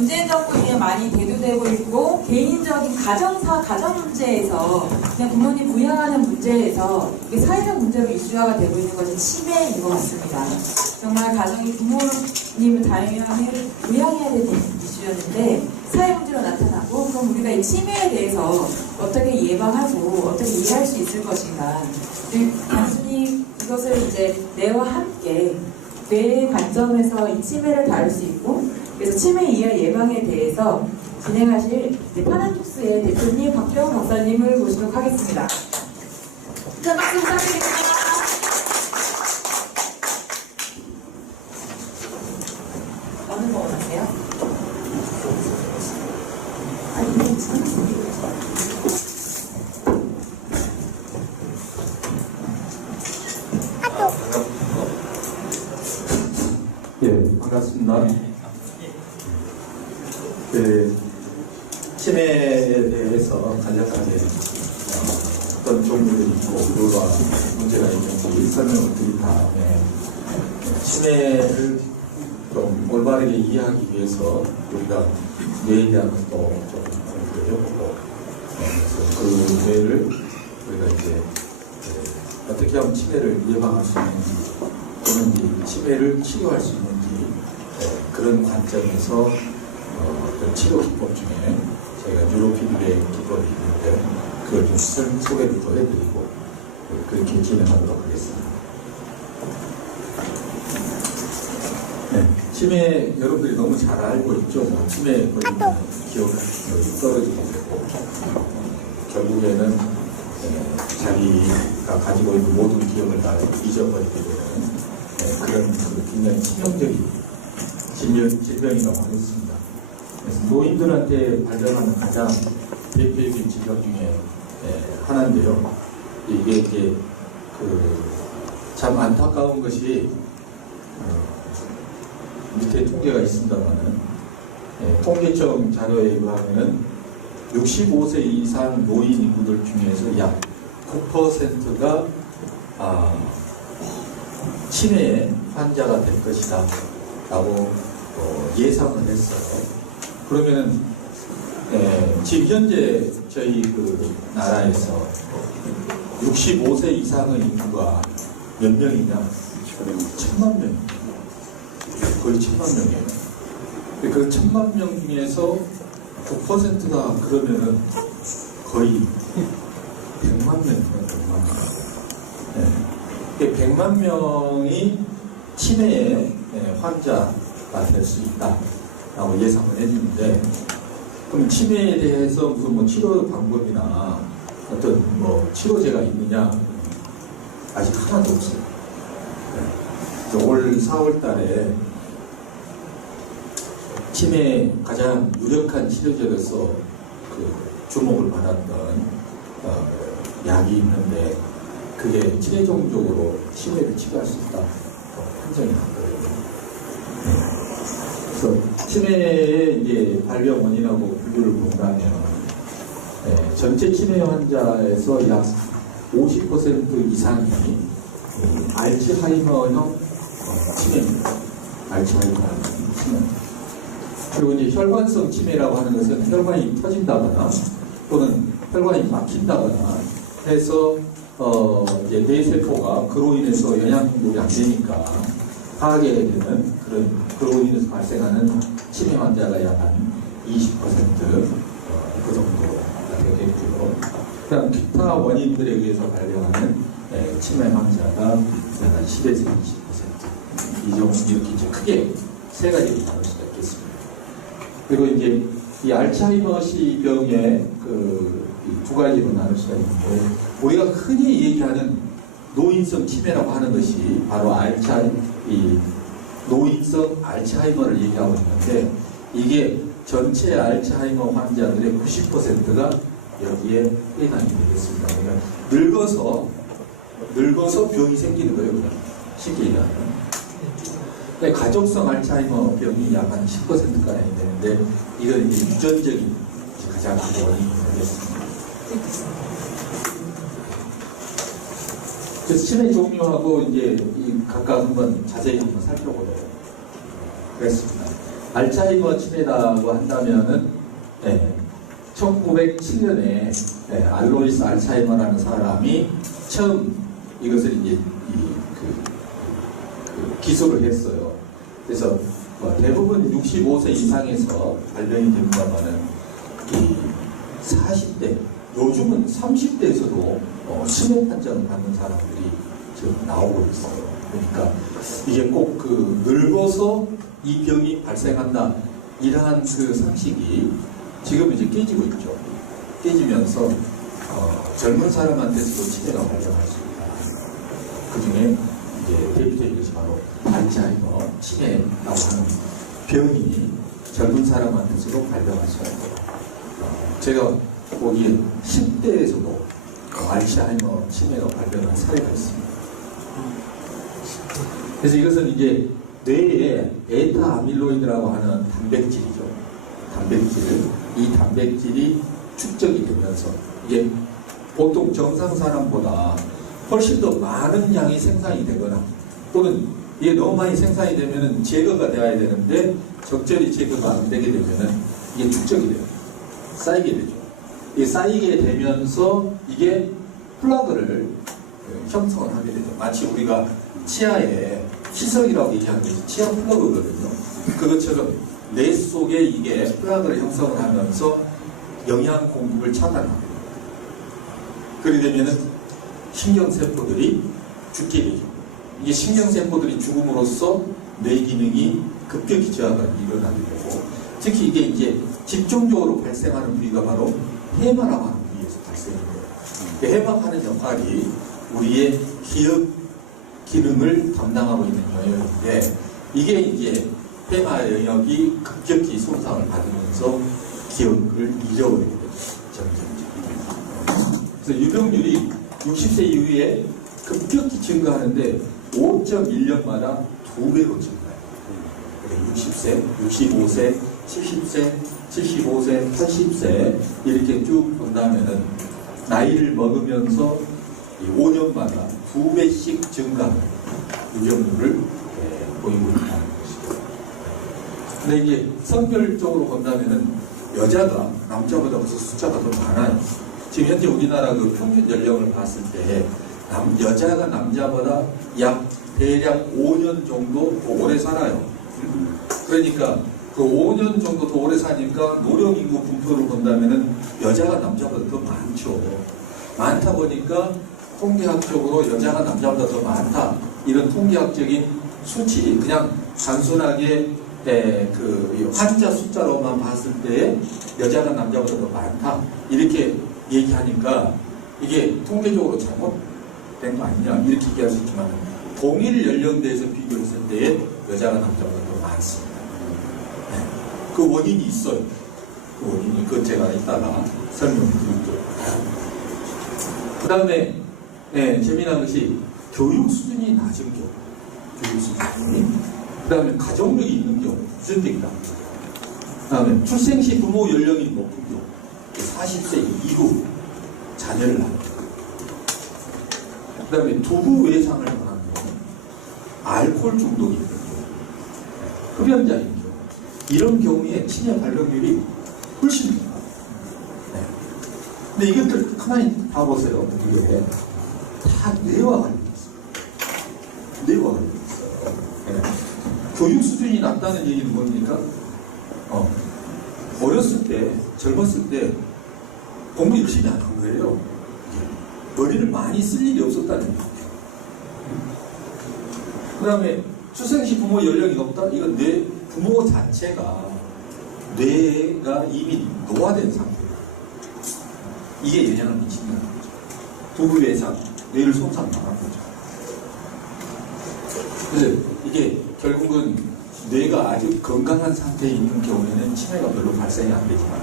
문재인 정부 이후에 많이 대두되고 있고 개인적인 가정 문제에서 그냥 부모님 부양하는 문제에서 이게 사회적 문제로 이슈화가 되고 있는 것이 치매인 것 같습니다. 정말 가정이 부모님을 부양해야 되는 이슈였는데 사회 문제로 나타나고 그럼 우리가 이 치매에 대해서 어떻게 예방하고 어떻게 이해할 수 있을 것인가. 단순히 이것을 이제 뇌와 함께 뇌의 관점에서 이 치매를 다룰 수 있고 그래서 치매 이해 예방에 대해서 진행하실 파나톡스의 대표님 박병 박사님을 모시도록 하겠습니다. 자, 박수 부탁드립니다. 어느 거 원하세요? 아니, 예, 반갑습니다. 치매에 대해서 간략하게 어떤 종류들이 있고 뭐가 문제가 있는지 설명을 드린 다음에 치매를 좀 올바르게 이해하기 위해서 우리가 뇌에 대한 것도 좀 공부를 해보고 그래서 그 뇌를 우리가 이제 어떻게 하면 치매를 예방할 수 있는지 또는 이 치매를 치료할 수 있는지 그런 관점에서 어떤 치료 기법 중에 저희가 뉴로피드백 기법이 있는데 그걸 좀 소개를 더 해드리고 그렇게 진행하도록 하겠습니다. 네, 치매 여러분들이 너무 잘 알고 있죠. 뭐 치매 걸리면 기억이 떨어지게 되고 결국에는 자기가 가지고 있는 모든 기억을 다 잊어버리게 되는 그런 굉장히 치명적인 질병이라고 하겠습니다. 그래서 노인들한테 발병하는 가장 대표적인 질병 중에 하나인데요. 이게 참 안타까운 것이 밑에 통계가 있습니다만은 통계청 자료에 의하면은 65세 이상 노인 인구들 중에서 약 9%가 치매 환자가 될 것이다 라고 예상을 했어요. 그러면은 지금 현재 저희 그 나라에서 65세 이상의 인구가 몇 명이냐? 1000만 명. 거의 1000만 명이에요. 그 1000만 명 중에서 9%가 그러면은 거의 100만 명이에요. 100만 명이 치매의 환자가 될 수 있다라고 예상을 해주는데, 그럼 치매에 대해서 무슨 뭐 치료 방법이나 어떤 뭐 치료제가 있느냐? 아직 하나도 없어요. 올 4월 달에 치매의 가장 유력한 치료제로서 그 주목을 받았던 약이 있는데, 그게 최종적으로 치매를 치료할 수 있다 판정이 났거든요. 그래서 치매의 이제 발병 원인하고 분류를 본다면 전체 치매 환자에서 약 50% 이상이 알츠하이머형 치매입니다. 알츠하이머형 치매. 그리고 이제 혈관성 치매라고 하는 것은 혈관이 터진다거나 또는 혈관이 막힌다거나 해서 이제 뇌세포가 그로 인해서 영양분이 안 되니까 파괴되는 그로 인해서 발생하는 치매 환자가 약 한 20% 그 정도가 되겠고요. 그다음 기타 원인들에 의해서 발병하는 치매 환자가 한 10에서 20%. 이 정도 이렇게 이제 크게 세 가지로 나눌 수가 있겠습니다. 그리고 이제 이 알츠하이머시 병의 두 가지로 나눌 수가 있는데, 우리가 흔히 얘기하는 노인성 치매라고 하는 것이 바로 노인성 알츠하이머를 얘기하고 있는데, 이게 전체 알츠하이머 환자들의 90%가 여기에 해당이 되겠습니다. 그러니까 늙어서 병이 생기는 거예요. 그냥 쉽게 얘기하면. 가족성 알츠하이머 병이 약 한 10%가량이 되는데, 이건 이제 유전적인 가장 큰 원인이 되겠습니다. 그래서 치매 종류하고 이제 각각 한번 자세히 한번 살펴보도록 하겠습니다. 알츠하이머 치매라고 한다면은 1907년에 알로이스 알츠하이머라는 사람이 처음 이것을 이제 그 기술을 했어요. 그래서 대부분 65세 이상에서 발병이 됩니다만은 이 40대, 요즘은 30대에서도 치매 판정을 받는 사람들이 지금 나오고 있어요. 그러니까 이게 꼭 그 늙어서 이 병이 발생한다, 이러한 그 상식이 지금 이제 깨지고 있죠. 깨지면서 젊은 사람한테서도 치매가 발생할 수 있다. 그 중에 이제 대표적인 것이 바로 알츠하이머 치매라고 하는 병이 젊은 사람한테서도 발병할 수가 있고요. 제가 보기에 10대에서도 알츠하이머 치매가 발병한 사례가 있습니다. 그래서 이것은 이제 뇌에 베타 아밀로이드라고 하는 단백질이죠. 이 단백질이 축적이 되면서 이게 보통 정상 사람보다 훨씬 더 많은 양이 생산이 되거나, 또는 이게 너무 많이 생산이 되면은 제거가 되어야 되는데 적절히 제거가 안 되게 되면은 이게 축적이 돼요. 쌓이게 되죠. 이게 쌓이게 되면서 이게 플라그를 형성을 하게 되죠. 마치 우리가 치아에 희석이라고 얘기하는 것이 치아 플러그거든요. 그것처럼 뇌 속에 이게 플라그를 형성을 하면서 영양 공급을 차단합니다. 그렇게 되면은 신경세포들이 죽게 되죠. 이게 신경세포들이 죽음으로써 뇌 기능이 급격히 저하가 일어나게 되고, 특히 이게 이제 집중적으로 발생하는 부위가 바로 해마라고 하는 부위에서 발생이 돼요. 그 해마하는 역할이 우리의 기억 기능을 담당하고 있는 영역인데, 이게 이제 해마 영역이 급격히 손상을 받으면서 기억을 잃어버리게 되죠. 점점. 그래서 유병률이 60세 이후에 급격히 증가하는데 5.1년마다 2배로 증가해요. 60세, 65세, 70세, 75세, 80세 이렇게 쭉 본다면은 나이를 먹으면서 5년마다 2배씩 증가하는 유병률을 보이고 있다는 것이죠. 근데 이게 성별적으로 본다면은 여자가 남자보다 벌써 숫자가 더 많아요. 지금 현재 우리나라 그 평균 연령을 봤을 때 여자가 남자보다 약 대략 5년 정도 더 오래 살아요. 그러니까 그 5년 정도 더 오래 사니까 노령인구 분포를 본다면은 여자가 남자보다 더 많죠. 많다 보니까 통계학적으로 여자가 남자보다 더 많다, 이런 통계학적인 수치, 그냥 단순하게 그 환자 숫자로만 봤을 때 여자가 남자보다 더 많다 이렇게 얘기하니까 이게 통계적으로 잘못된 거 아니냐 이렇게 얘기할 수 있지만, 동일 연령대에서 비교했을 때 여자가 남자보다 더 많습니다. 그 원인이 있어요. 그 원인이, 그 제가 이따가 설명드릴게요. 그 다음에 재미난 것이 교육 수준이 낮은 경우, 그 다음에 가정력이 있는 경우, 유전적이다. 그 다음에 출생 시 부모 연령이 높은 경우, 40세 이후 자녀를 낳는 경우, 그 다음에 두부 외상을 당한 경우, 알코올 중독이 있는 경우, 흡연자인 경우, 이런 경우에 치매 발병률이 훨씬 높아요. 근데 이것들 가만히 봐보세요. 이게 다 뇌와 관련이 있어요. 뇌와 관련이 있어요. 교육 수준이 낮다는 얘기는 뭡니까? 어렸을 때, 젊었을 때 공부 열심히 안 한 거예요. 머리를 많이 쓸 일이 없었다는 얘기죠. 그 다음에 출생시 부모 연령이 높다? 이건 뇌, 부모 자체가 뇌가 이미 노화된 상태예요. 이게 영향을 미친다는 거죠. 두부 외상, 뇌를 손상당한 거죠. 그래서 이게 결국은 뇌가 아주 건강한 상태에 있는 경우에는 치매가 별로 발생이 안 되지만,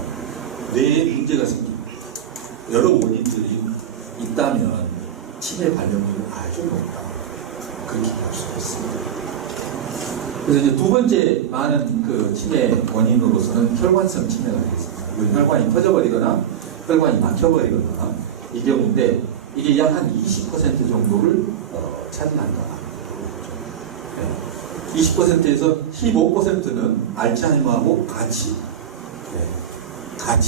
뇌에 문제가 생깁니다. 여러 원인들이 있다면 치매 발병률이 아주 높다, 그렇게 할 수가 있습니다. 그래서 이제 두 번째 많은 그 치매 원인으로서는 혈관성 치매가 되겠습니다. 혈관이 터져버리거나 혈관이 막혀버리거나 이 경우인데, 이게 약 한 20% 정도를 차지한다. 20%에서 15%는 알츠하이머하고 같이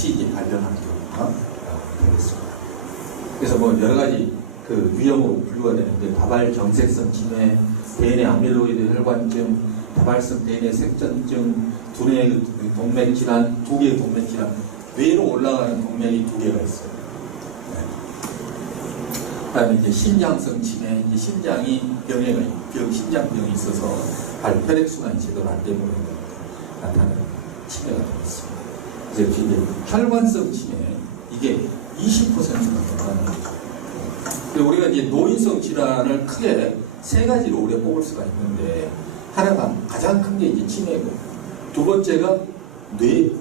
이제 발병하는 경우가 되겠습니다. 그래서 뭐 여러 가지 그 유형으로 분류가 되는데 다발 정색성 치매, DNA 아밀로이드 혈관증, 다발성 DNA 색전증, 두뇌 동맥 질환, 두 개의 동맥 질환, 뇌로 올라가는 동맥이 두 개가 있어요. 그다음에 이제 심장성 치매, 이제 심장이 심장병이 있어서 혈액순환이 제대로 안 되는 나타나는 치매가 되겠습니다. 그래서 이제 혈관성 치매, 이게 20%가 넘어가는 거죠. 그리고 우리가 이제 노인성 질환을 크게 세 가지로 우리가 뽑을 수가 있는데, 하나가 가장 큰 게 이제 치매고, 두 번째가 이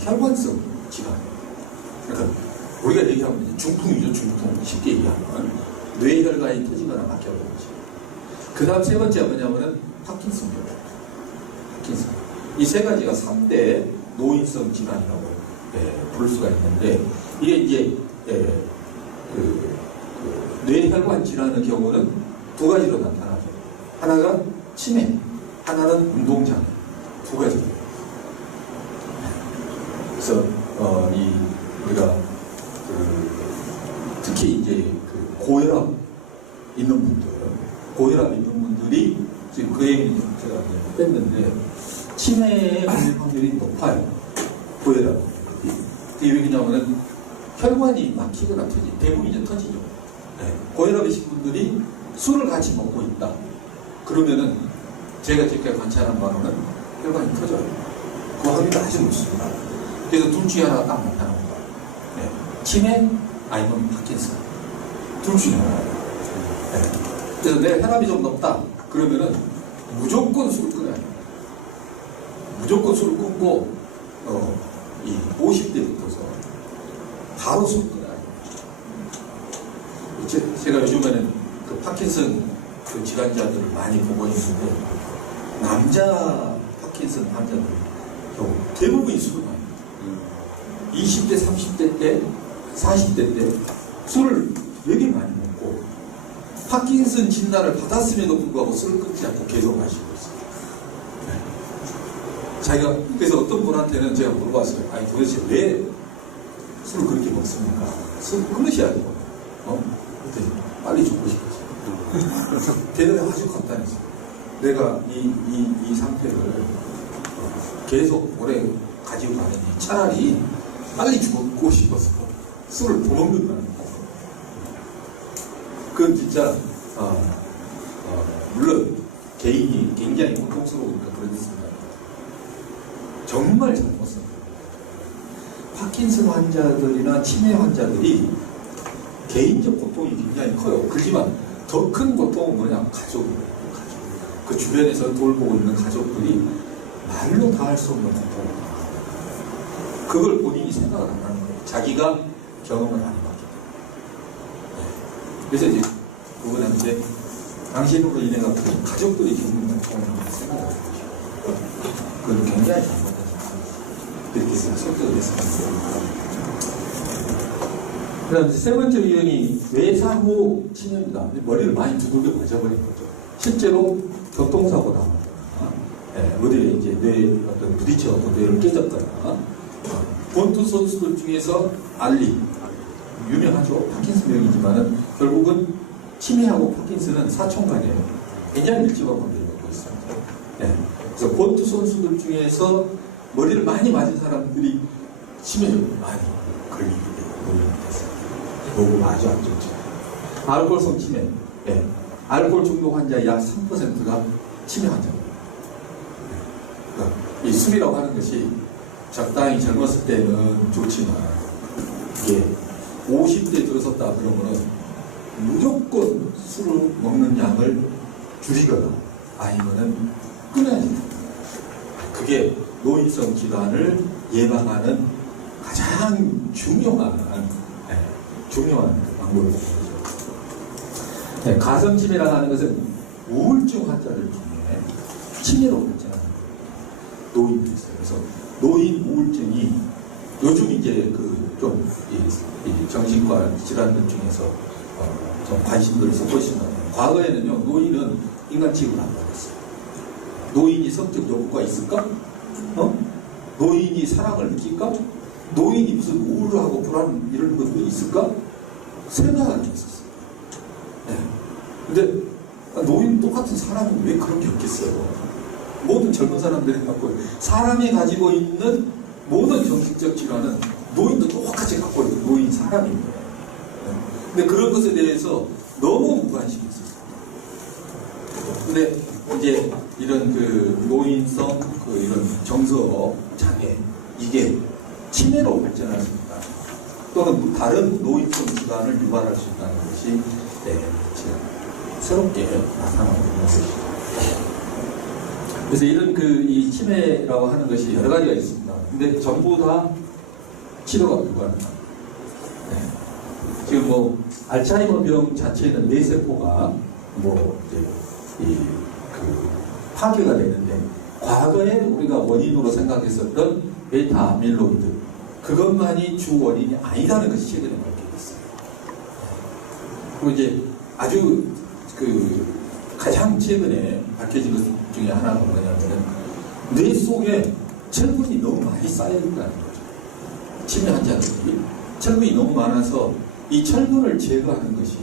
혈관성 질환. 그러니까 우리가 얘기하면 이제 중풍이죠, 중풍. 쉽게 얘기하면 뇌혈관이 터지거나 막혀버리죠. 그 다음 세 번째가 뭐냐면은 파킨슨병. 파킨슨. 이 세 가지가 3대 노인성 질환이라고 부를 수가 있는데, 이게 이제 뇌혈관 질환의 경우는 두 가지로 나타나죠. 하나가 치매, 하나는 운동장애. 두 가지로. 그래서 우리가 특히 이제 고혈압 있는 분들이 지금 그 얘기는 제가 뺐는데, 치매에 걸릴 확률이 높아요. 고혈압. 이게 왜 그러냐면은 혈관이 막히거나 대부분 이제 터지죠. 고혈압이신 분들이 술을 같이 먹고 있다. 그러면은 제가 직접 관찰한 바로는 혈관이 터져요. 그 확률이 아주 높습니다. 그래서 둘 중에 하나가 딱 나타납니다. 치매 아니면 파킨슨. 둘 중에 하나예요. 그래서 내 혈압이 좀 높다. 그러면은 무조건 술을 끊어야 돼요. 무조건 술을 끊고 이 50대부터서 바로 술을 끊어야 돼요. 제가 요즘에는 그 파킨슨 그 질환자들을 많이 보고 있는데, 남자 파킨슨 환자들 경우 대부분이 술을 많이 먹어요. 20대, 30대 때, 40대 때 술을 되게 많이 먹고, 파킨슨 진단을 받았음에도 불구하고 술을 끊지 않고 계속 마시고 있어요. 자기가, 그래서 어떤 분한테는 제가 물어봤어요. 아니 도대체 왜 술을 그렇게 먹습니까? 술 끊으셔야죠. 그때 빨리 죽고 싶었어요. 대답이 아주 간단했어요. 내가 이 상태를 계속 오래 가지고 가느니 차라리 빨리 죽고 싶어서 술을 더 먹는다는 거예요. 그건 진짜 물론 개인이 굉장히 고통스러우니까 그렇습니다. 정말 잘못 씁니다. 파킨슨 환자들이나 치매 환자들이 개인적 고통이 굉장히 커요. 그렇지만 더 큰 고통은 뭐냐? 가족이에요. 그 주변에서 돌보고 있는 가족들이 말로 다 할 수 없는 고통. 그걸 본인이 생각을 안 하는 거예요. 자기가 경험을 안 해봤기 때문에. 그래서 이제 그분한테 당신으로 인해 갖고 가족들이 겪는 고통을 생각을 하는 거죠. 그건 굉장히 잘못된 거예요. 그렇게 설득을 했습니다. 그 다음에 세 번째 유형이 뇌사후 치매입니다. 머리를 많이 두들겨 맞아버린 거죠. 실제로 교통사고 나거나, 어디에 이제 뇌 어떤 부딪혀서 뇌를 깨졌거나, 권투 선수들 중에서 알리, 유명하죠. 파킨슨병이지만은 결국은 치매하고 파킨슨은 사촌간이에요. 굉장히 밀집한 관계를 갖고 있습니다. 그래서 권투 선수들 중에서 머리를 많이 맞은 사람들이 치매를 많이 걸리게 돼요. 너무 아주 안 좋죠. 알코올성 치매. 알코올 중독 환자의 약 3%가 치매 환자입니다. 그러니까 이 술이라고 하는 것이 적당히 젊었을 때는 좋지만, 이게 50대에 들어섰다 그러면은 무조건 술을 먹는 양을 줄이거나 아니면은 끊어야 됩니다. 그게 노인성 질환을 예방하는 가장 중요한 방법입니다. 가성치매라고 하는 것은 우울증 환자들 중에 치매로 발전하는 노인도 있어요. 그래서 노인 우울증이 요즘 이제 이 정신과 질환들 중에서 좀 관심들을 쏟고 있습니다. 과거에는요, 노인은 인간 취급을 안 받았어요. 노인이 성적 욕구가 있을까? 노인이 사랑을 느낄까? 노인이 무슨 우울하고 불안 이런 것들이 있을까? 생각을 했었어요. 네. 근데 노인 똑같은 사람은 왜 그런 게 없겠어요? 모든 젊은 사람들이 갖고 사람이 가지고 있는 모든 정신적 질환은 노인도 똑같이 갖고 있는 노인 사람입니다. 네. 근데 그런 것에 대해서 너무 무관심이 있었어요. 근데 이제 이런 그 노인성 이런 정서 장애 이게 치매로 발전하십니다. 또는 다른 노인성 질환을 유발할 수 있다는 것이 지금 새롭게 나타나고 있는 것입니다. 그래서 이런 이 치매라고 하는 것이 여러 가지가 있습니다. 근데 전부 다 치료가 불가능합니다. 지금 뭐 알츠하이머 병 자체는 뇌세포가 이제 파괴가 되는데 과거에 우리가 원인으로 생각했었던 베타 아밀로이드 그것만이 주 원인이 아니라는 것이 최근에 밝혀졌어요. 그리고 이제 아주 가장 최근에 밝혀진 것 중에 하나가 뭐냐면은 뇌 속에 철분이 너무 많이 쌓여 있다는 거죠. 치매 환자들이 철분이 너무 많아서 이 철분을 제거하는 것이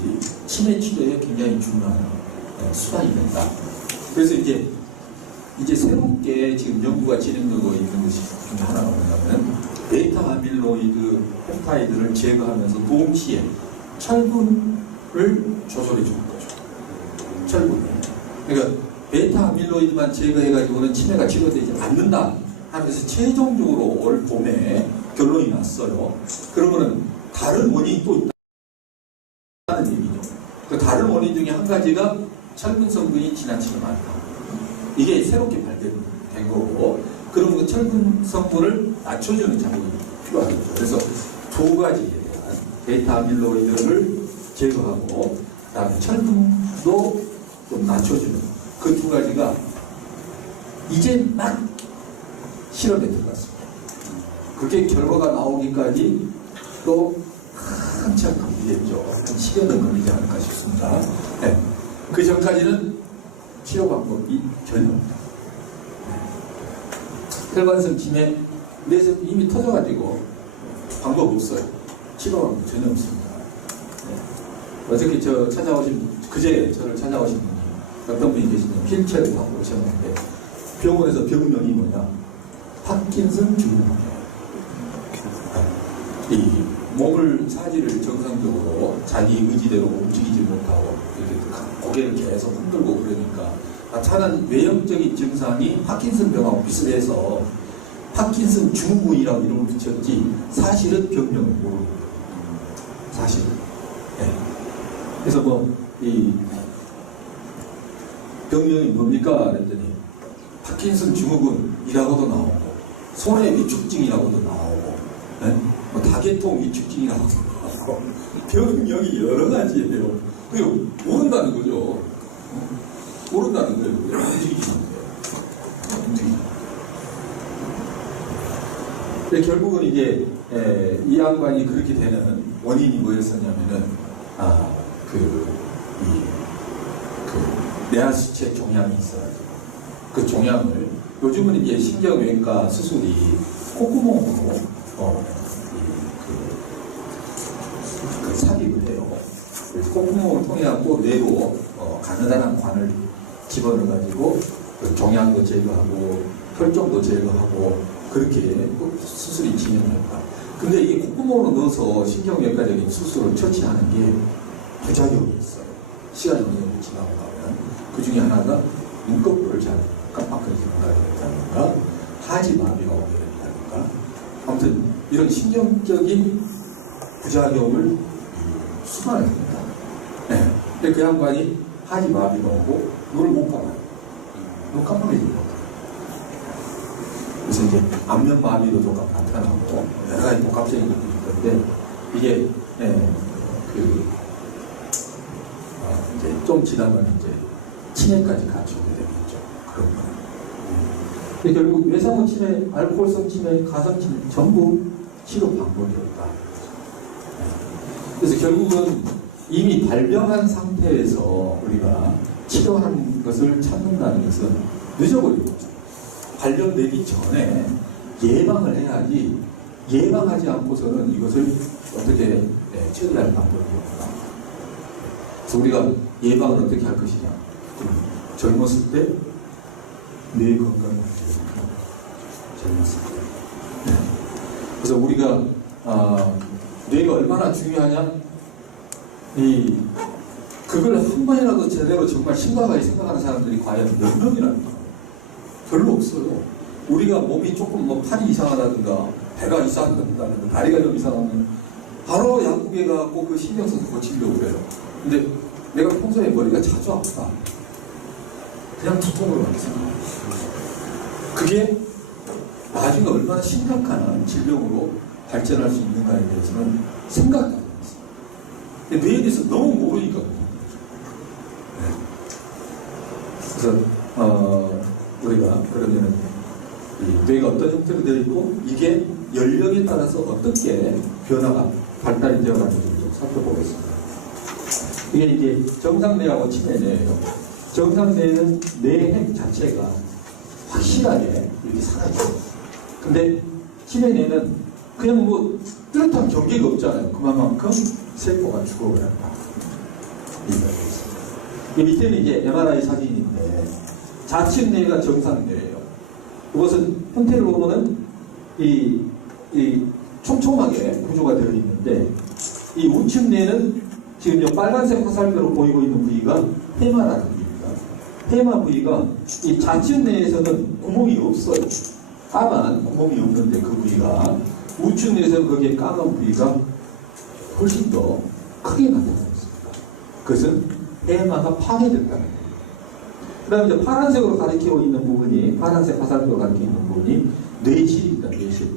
치매 치료에 굉장히 중요한 수단이 된다. 그래서 이제 새롭게 지금 연구가 진행되고 있는 것이 중에 하나가 뭐냐면 베타 아밀로이드 펩타이드를 제거하면서 동시에 철분을 조절해 주는 거죠. 철분을. 그러니까 베타 아밀로이드만 제거해가지고는 치매가 치료되지 않는다 하면서 최종적으로 올 봄에 결론이 났어요. 그러면은 다른 원인이 또 있다는 얘기죠. 그 다른 원인 중에 한 가지가 철분 성분이 지나치게 많다. 이게 새롭게 발견된 거고, 그런 그 철분 성분을 낮춰주는 작용이 필요하겠죠. 그래서 두 가지에 대한 베타 아밀로이드를 제거하고, 그다음에 철분도 좀 낮춰주는 그 두 가지가 이제 막 실험에 들어갔습니다. 그게 결과가 나오기까지 또 한참 걸리겠죠. 한 10여년 걸리지 않을까 싶습니다. 네. 그 전까지는 치료 방법이 전혀 없다. 혈관성 치매 뇌세포 이미 터져가지고 방법 없어요. 치료 방법 전혀 없습니다. 네. 어저께 그제 저를 찾아오신 분이 어떤 분이 계시냐면 휠체어를 타고 오셨는데 병원에서 병명이 뭐냐? 파킨슨 증후군이에요. 이 몸을 사지를 정상적으로 자기 의지대로 움직이지 못하고 이렇게 고개를 계속 흔들고 그러니까 나타나는 외형적인 증상이 파킨슨 병하고 비슷해서 파킨슨 증후군이라고 이름을 붙였지 사실은 병명을 모르는 거예요. 사실은. 네. 그래서 이 병명이 뭡니까? 그랬더니 파킨슨 증후군이라고도 나오고 손의 위축증이라고도 나오고 네? 다계통 위축증이라고도 나오고 병명이 여러 가지예요. 그게 모른다는 거죠. 모른다는 거예요. 움직이지. 결국은 이제 이 양반이 그렇게 되는 원인이 뭐였었냐면은 뇌하수체 종양이 있어가지고 그 종양을 요즘은 이제 신경외과 수술이 콧구멍으로 삽입을 해요. 그래서 콧구멍을 통해갖고 뇌로 가느다란 관을 집어넣어가지고 그 종양도 제거하고 혈종도 제거하고 그렇게 수술이 진행됩니다. 근데 이 콧구멍으로 넣어서 신경외과적인 수술을 처치하는 게 부작용이 있어요. 시간이 어느 정도 지나고 나면 그 중에 하나가 눈꺼풀을 잘 깜빡거리지 못하게 된다든가 하지 마비가 오게 된다든가 아무튼 이런 신경적인 부작용을 수반합니다. 네. 근데 그 양반이 하지 마비가 오고 눈을 못 감아요. 눈 깜빡이지 못해요. 그래서 이제 안면 마비도 조금 나타나고 여러 가지 복합적인 것들이 있는데 이게 이제 좀 지나면 이제 치매까지 같이 오게 되겠죠. 그런 거는. 근데 결국 외상후 치매, 알코올성 치매, 가상 치매 전부 치료 방법이 없다. 그래서 결국은 이미 발병한 상태에서 우리가 치료하는 것을 찾는다는 것은 늦어버리고 발견되기 전에 예방을 해야지 예방하지 않고서는 이것을 어떻게 처리할 방법이 없다. 그래서 우리가 예방을 어떻게 할 것이냐. 젊었을 때 뇌 건강을 하려고 젊었을 때. 그래서 우리가 뇌가 얼마나 중요하냐. 그걸 한 번이라도 제대로 정말 심각하게 생각하는 사람들이 과연 몇 명이나 별로 없어요. 우리가 몸이 조금 뭐 팔이 이상하다든가 배가 이상하다든가 다리가 좀 이상하면 바로 약국에 가고 그 신경 써서 고치려고 그래요. 근데 내가 평소에 머리가 자주 아프다. 그냥 두통으로 많이 생각해요. 그게 나중에 얼마나 심각한 질병으로 발전할 수 있는가에 대해서는 생각도 안 했어요. 뇌에 대해서 너무 모르니까. 그래서 우리가 그러면은 이 뇌가 어떤 형태로 되어 있고 이게 연령에 따라서 어떻게 변화가 발달이 되어가는지 좀 살펴보겠습니다. 이게 이제 정상뇌하고 치매뇌예요. 정상뇌는 뇌핵 자체가 확실하게 이렇게 사라져요. 근데 치매뇌는 그냥 뭐 뚜렷한 경계가 없잖아요. 그만큼 세포가 죽어버린다. 이 밑에는 이제 MRI 사진인데 좌측 뇌가 정상뇌예요. 이것은 형태를 보면은 이 촘촘하게 구조가 되어 있는데 이 우측 뇌는 지금 이 빨간색 화살표로 보이고 있는 부위가 해마라는 부위입니다. 해마 부위가 이 좌측 뇌에서는 구멍이 없어요. 까만 구멍이 없는데 그 부위가 우측 뇌에서는 거기에 까만 부위가 훨씬 더 크게 나타나 있습니다. 그것은 해마가 파괴됐다는 거예요. 그 다음에 이제 파란색으로 가리키고 있는 부분이, 파란색 화살표로 가리키고 있는 부분이 뇌실입니다. 뇌실.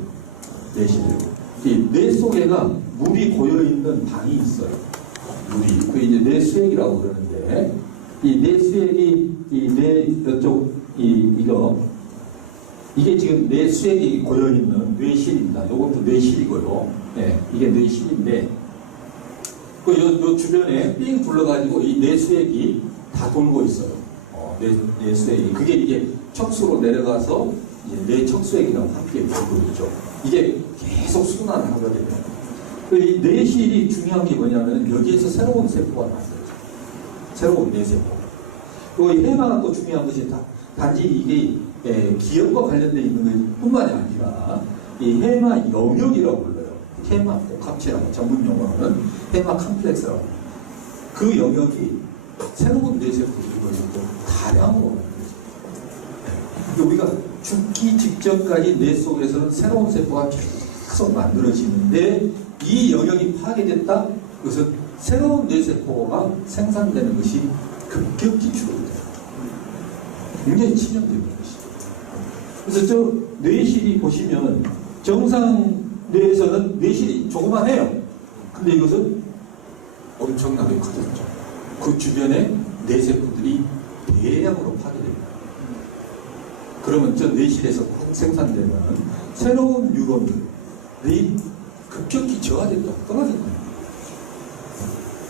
이 뇌 속에가 물이 고여있는 방이 있어요. 물이. 그 이제 뇌수액이라고 그러는데, 이 뇌수액이, 이 뇌, 이쪽, 이게 지금 뇌수액이 고여있는 뇌실입니다. 이것도 뇌실이고요. 네, 이게 뇌실인데, 요 주변에 삥 둘러가지고 이 뇌수액이 다 돌고 있어요. 뇌수액이. 그게 이게 척수로 내려가서 이제 뇌척수액이랑 함께 돌고 있죠. 이게 계속 순환을 하거든요. 이 뇌실이 중요한 게 뭐냐면 여기에서 새로운 세포가 나와요. 새로운 뇌세포. 그리고 이 해마가 또 중요한 것이 단지 이게 기억과 관련되어 있는 것 뿐만이 아니라 이 해마 영역이라고 불러요. 해마 복합체라고 전문 용어로는 해마 컴플렉스라고 합니다. 그 영역이 새로운 뇌세포들이 다량으로 만들어집니다. 우리가 죽기 직전까지 뇌 속에서는 새로운 세포가 계속 만들어지는데 이 영역이 파괴됐다? 그것은 새로운 뇌세포가 생산되는 것이 급격히 줄어들어요. 굉장히 치명적인 것이죠. 그래서 저 뇌실이 보시면 정상 뇌에서는 뇌실이 조그만해요. 근데 이것은 엄청나게 커졌죠. 그 주변에 뇌세포들이 대량으로 파괴됩니다. 그러면 저 뇌실에서 생산되는 새로운 뉴런들이 급격히 저하됐다, 떨어진 거예요.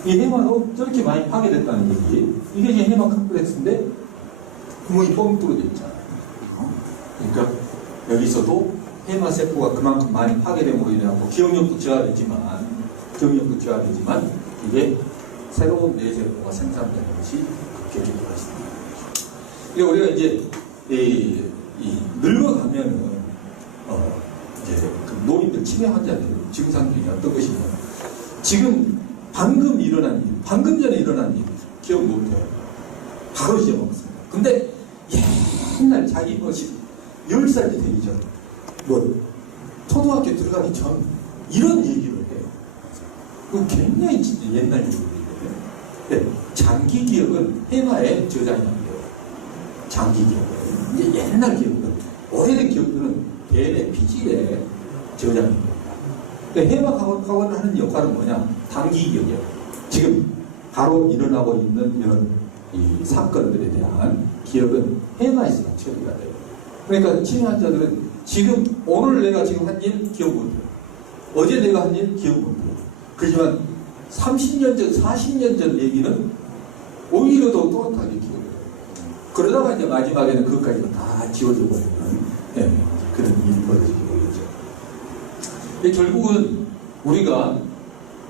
이 해마도 저렇게 많이 파괴됐다는 얘기. 이게 이제 해마 컴플렉스인데 구멍이 뻥 뚫어져 있잖아요. 그러니까 여기서도 해마 세포가 그만큼 많이 파괴됨으로 인해서 기억력도 저하되지만 이게 새로운 뇌세포가 생산되는 것이 급격히 떨어진다. 그러니까 우리가 이제 늙어가면은 이제 그 노인들 치매 환자들 증상 중에 어떤 것이냐, 지금 방금 전에 일어난 일 기억 못해요. 바로 잊어먹었습니다. 근데 옛날 자기 10살이 되기 전, 초등학교 들어가기 전 이런 얘기를 해요. 그 굉장히 진짜 옛날 얘기거든요. 네, 장기 기억은 해마의 저장이 안 돼요. 장기 기억은. 이제 옛날 기억들, 오래된 기억들은 대뇌 피지에 저장이 됩니다. 그러니까 해마학원을 하는 역할은 뭐냐? 단기 기억이에요. 지금 바로 일어나고 있는 이런 이 사건들에 대한 기억은 해마에서 처리가 돼요. 그러니까 치매 환자들은 지금 오늘 내가 지금 한 일 기억 못해요. 어제 내가 한 일 기억 못해요. 그렇지만 30년 전, 40년 전 얘기는 오히려 더 또렷하게 기억해요. 그러다가 이제 마지막에는 그것까지 다 지워져 버리는 그런 일이 벌어지게 되죠. 결국은 우리가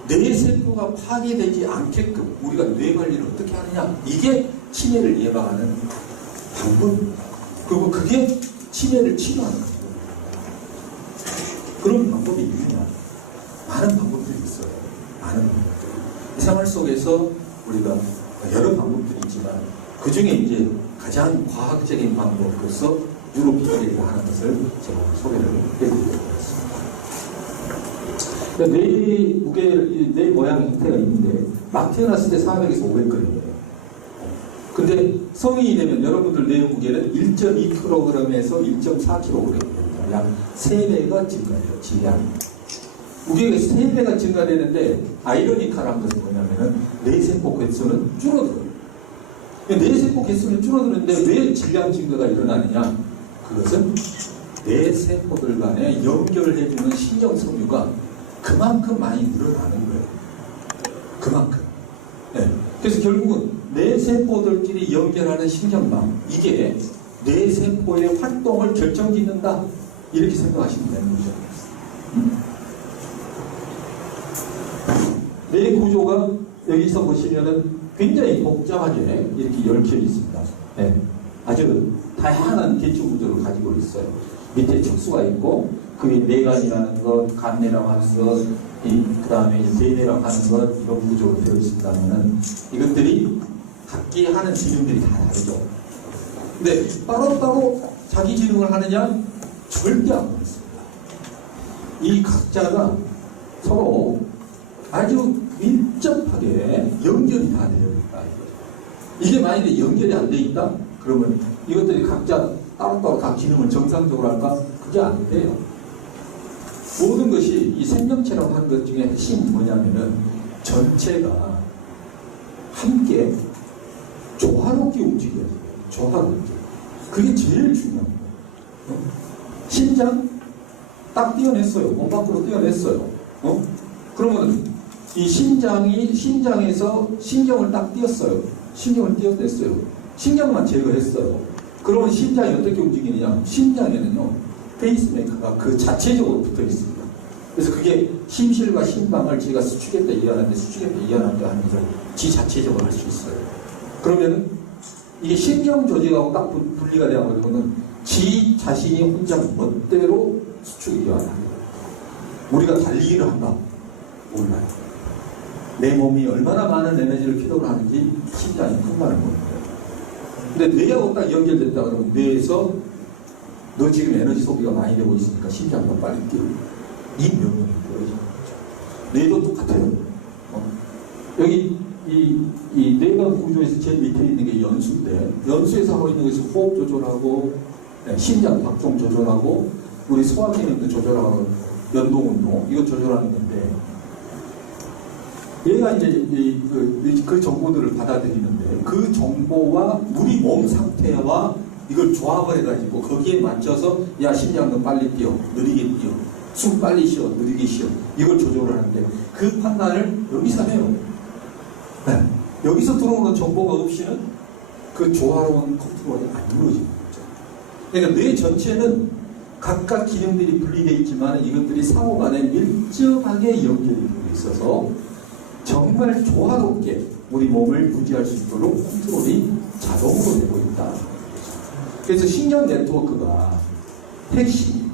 뇌 세포가 파괴되지 않게끔 우리가 뇌 관리를 어떻게 하느냐, 이게 치매를 예방하는 방법입니다. 그리고 그게 치매를 치료하는 거예요. 그런 방법이 있느냐? 많은 방법들이 있어요. 많은 방법들. 생활 속에서 우리가 여러 방법들이 있지만 그 중에 이제 가장 과학적인 방법으로서 뉴로피지컬이라고 하는 것을 제가 소개를 해드리도록 하겠습니다. 뇌 무게, 뇌 모양 형태가 있는데 막 태어났을 때 400에서 500g이에요. 근데 성인이 되면 여러분들 뇌 무게는 1.2kg에서 1.4kg입니다. 약 3배가 증가해요. 질량이. 무게가 3배가 증가되는데 아이러니컬한 것은 뭐냐면은 뇌세포 개수는 줄어들어요. 뇌세포 개수는 줄어드는데 왜 질량 증가가 일어나느냐? 그것은 뇌세포들 간에 연결해주는 신경섬유가 그만큼 많이 늘어나는 거예요. 그만큼. 네. 그래서 결국은 뇌세포들끼리 연결하는 신경망, 이게 뇌세포의 활동을 결정짓는다, 이렇게 생각하시면 되는 거죠. 뇌 구조가 여기서 보시면은 굉장히 복잡하게 이렇게 얽혀 있습니다. 네. 아주 다양한 개체 구조를 가지고 있어요. 밑에 척수가 있고, 그게 뇌간이라는 것, 간내라고 하는 것, 그 다음에 대뇌라고 하는 것, 이런 구조로 되어 있습니다면은 이것들이 각기 하는 기능들이 다 다르죠. 근데 따로따로 자기 기능을 하느냐? 절대 안 그렇습니다. 이 각자가 서로 아주 밀접하게 연결이 다 되어 있다. 이게 만약에 연결이 안 돼 있다? 그러면 이것들이 각자 따로따로 다 기능을 정상적으로 할까? 그게 안 돼요. 모든 것이 이 생명체라고 하는 것 중에 핵심이 뭐냐면은 전체가 함께 조화롭게 움직여야 돼요. 조화롭게. 그게 제일 중요한 거예요. 심장 딱 띄어냈어요. 몸 밖으로 띄어냈어요. 그러면 이 심장에서 신경을 딱 띄었어요. 신경을 띄어냈어요. 신경만 제거했어요. 그러면 심장이 어떻게 움직이느냐? 심장에는요, 페이스메이커가 그 자체적으로 붙어 있습니다. 그래서 그게 심실과 심방을 제가 수축했다 이해하는데, 수축했다 이해하는데 하는 것을 지 자체적으로 할 수 있어요. 그러면은 이게 신경 조직하고 딱 분리가 되어가지고는 지 자신이 혼자 멋대로 수축이 되어야 합니다. 우리가 달리기를 한다? 몰라요. 내 몸이 얼마나 많은 에너지를 필요로 하는지 심장이 큰말을 모릅니다. 근데 뇌하고 딱 연결됐다 그러면 뇌에서 너 지금 에너지 소비가 많이 되고 있으니까 심장도 빨리 뛰어. 이 명령이 보여지는 거죠. 뇌도 똑같아요. 여기 이 뇌관 구조에서 제일 밑에 있는 게 연수인데, 연수에서 하고 있는 것이 호흡 조절하고, 심장 박동 조절하고, 우리 소화 기능도 조절하고, 연동 운동, 이거 조절하는 건데, 얘가 이제 그 정보들을 받아들이는데, 그 정보와 우리 몸 상태와 이걸 조합을 해가지고 거기에 맞춰서 야, 심장도 빨리 뛰어, 느리게 뛰어, 숨 빨리 쉬어, 느리게 쉬어, 이걸 조절을 하는데 그 판단을 여기서 해요. 네. 여기서 들어오는 정보가 없이는 그 조화로운 컨트롤이 안 이루어지는 거죠. 그러니까 뇌 전체는 각각 기능들이 분리되어 있지만 이것들이 상호 간에 밀접하게 연결이 되어 있어서 정말 조화롭게 우리 몸을 유지할 수 있도록 컨트롤이 자동으로 되고 있다. 그래서 신경 네트워크가 핵심.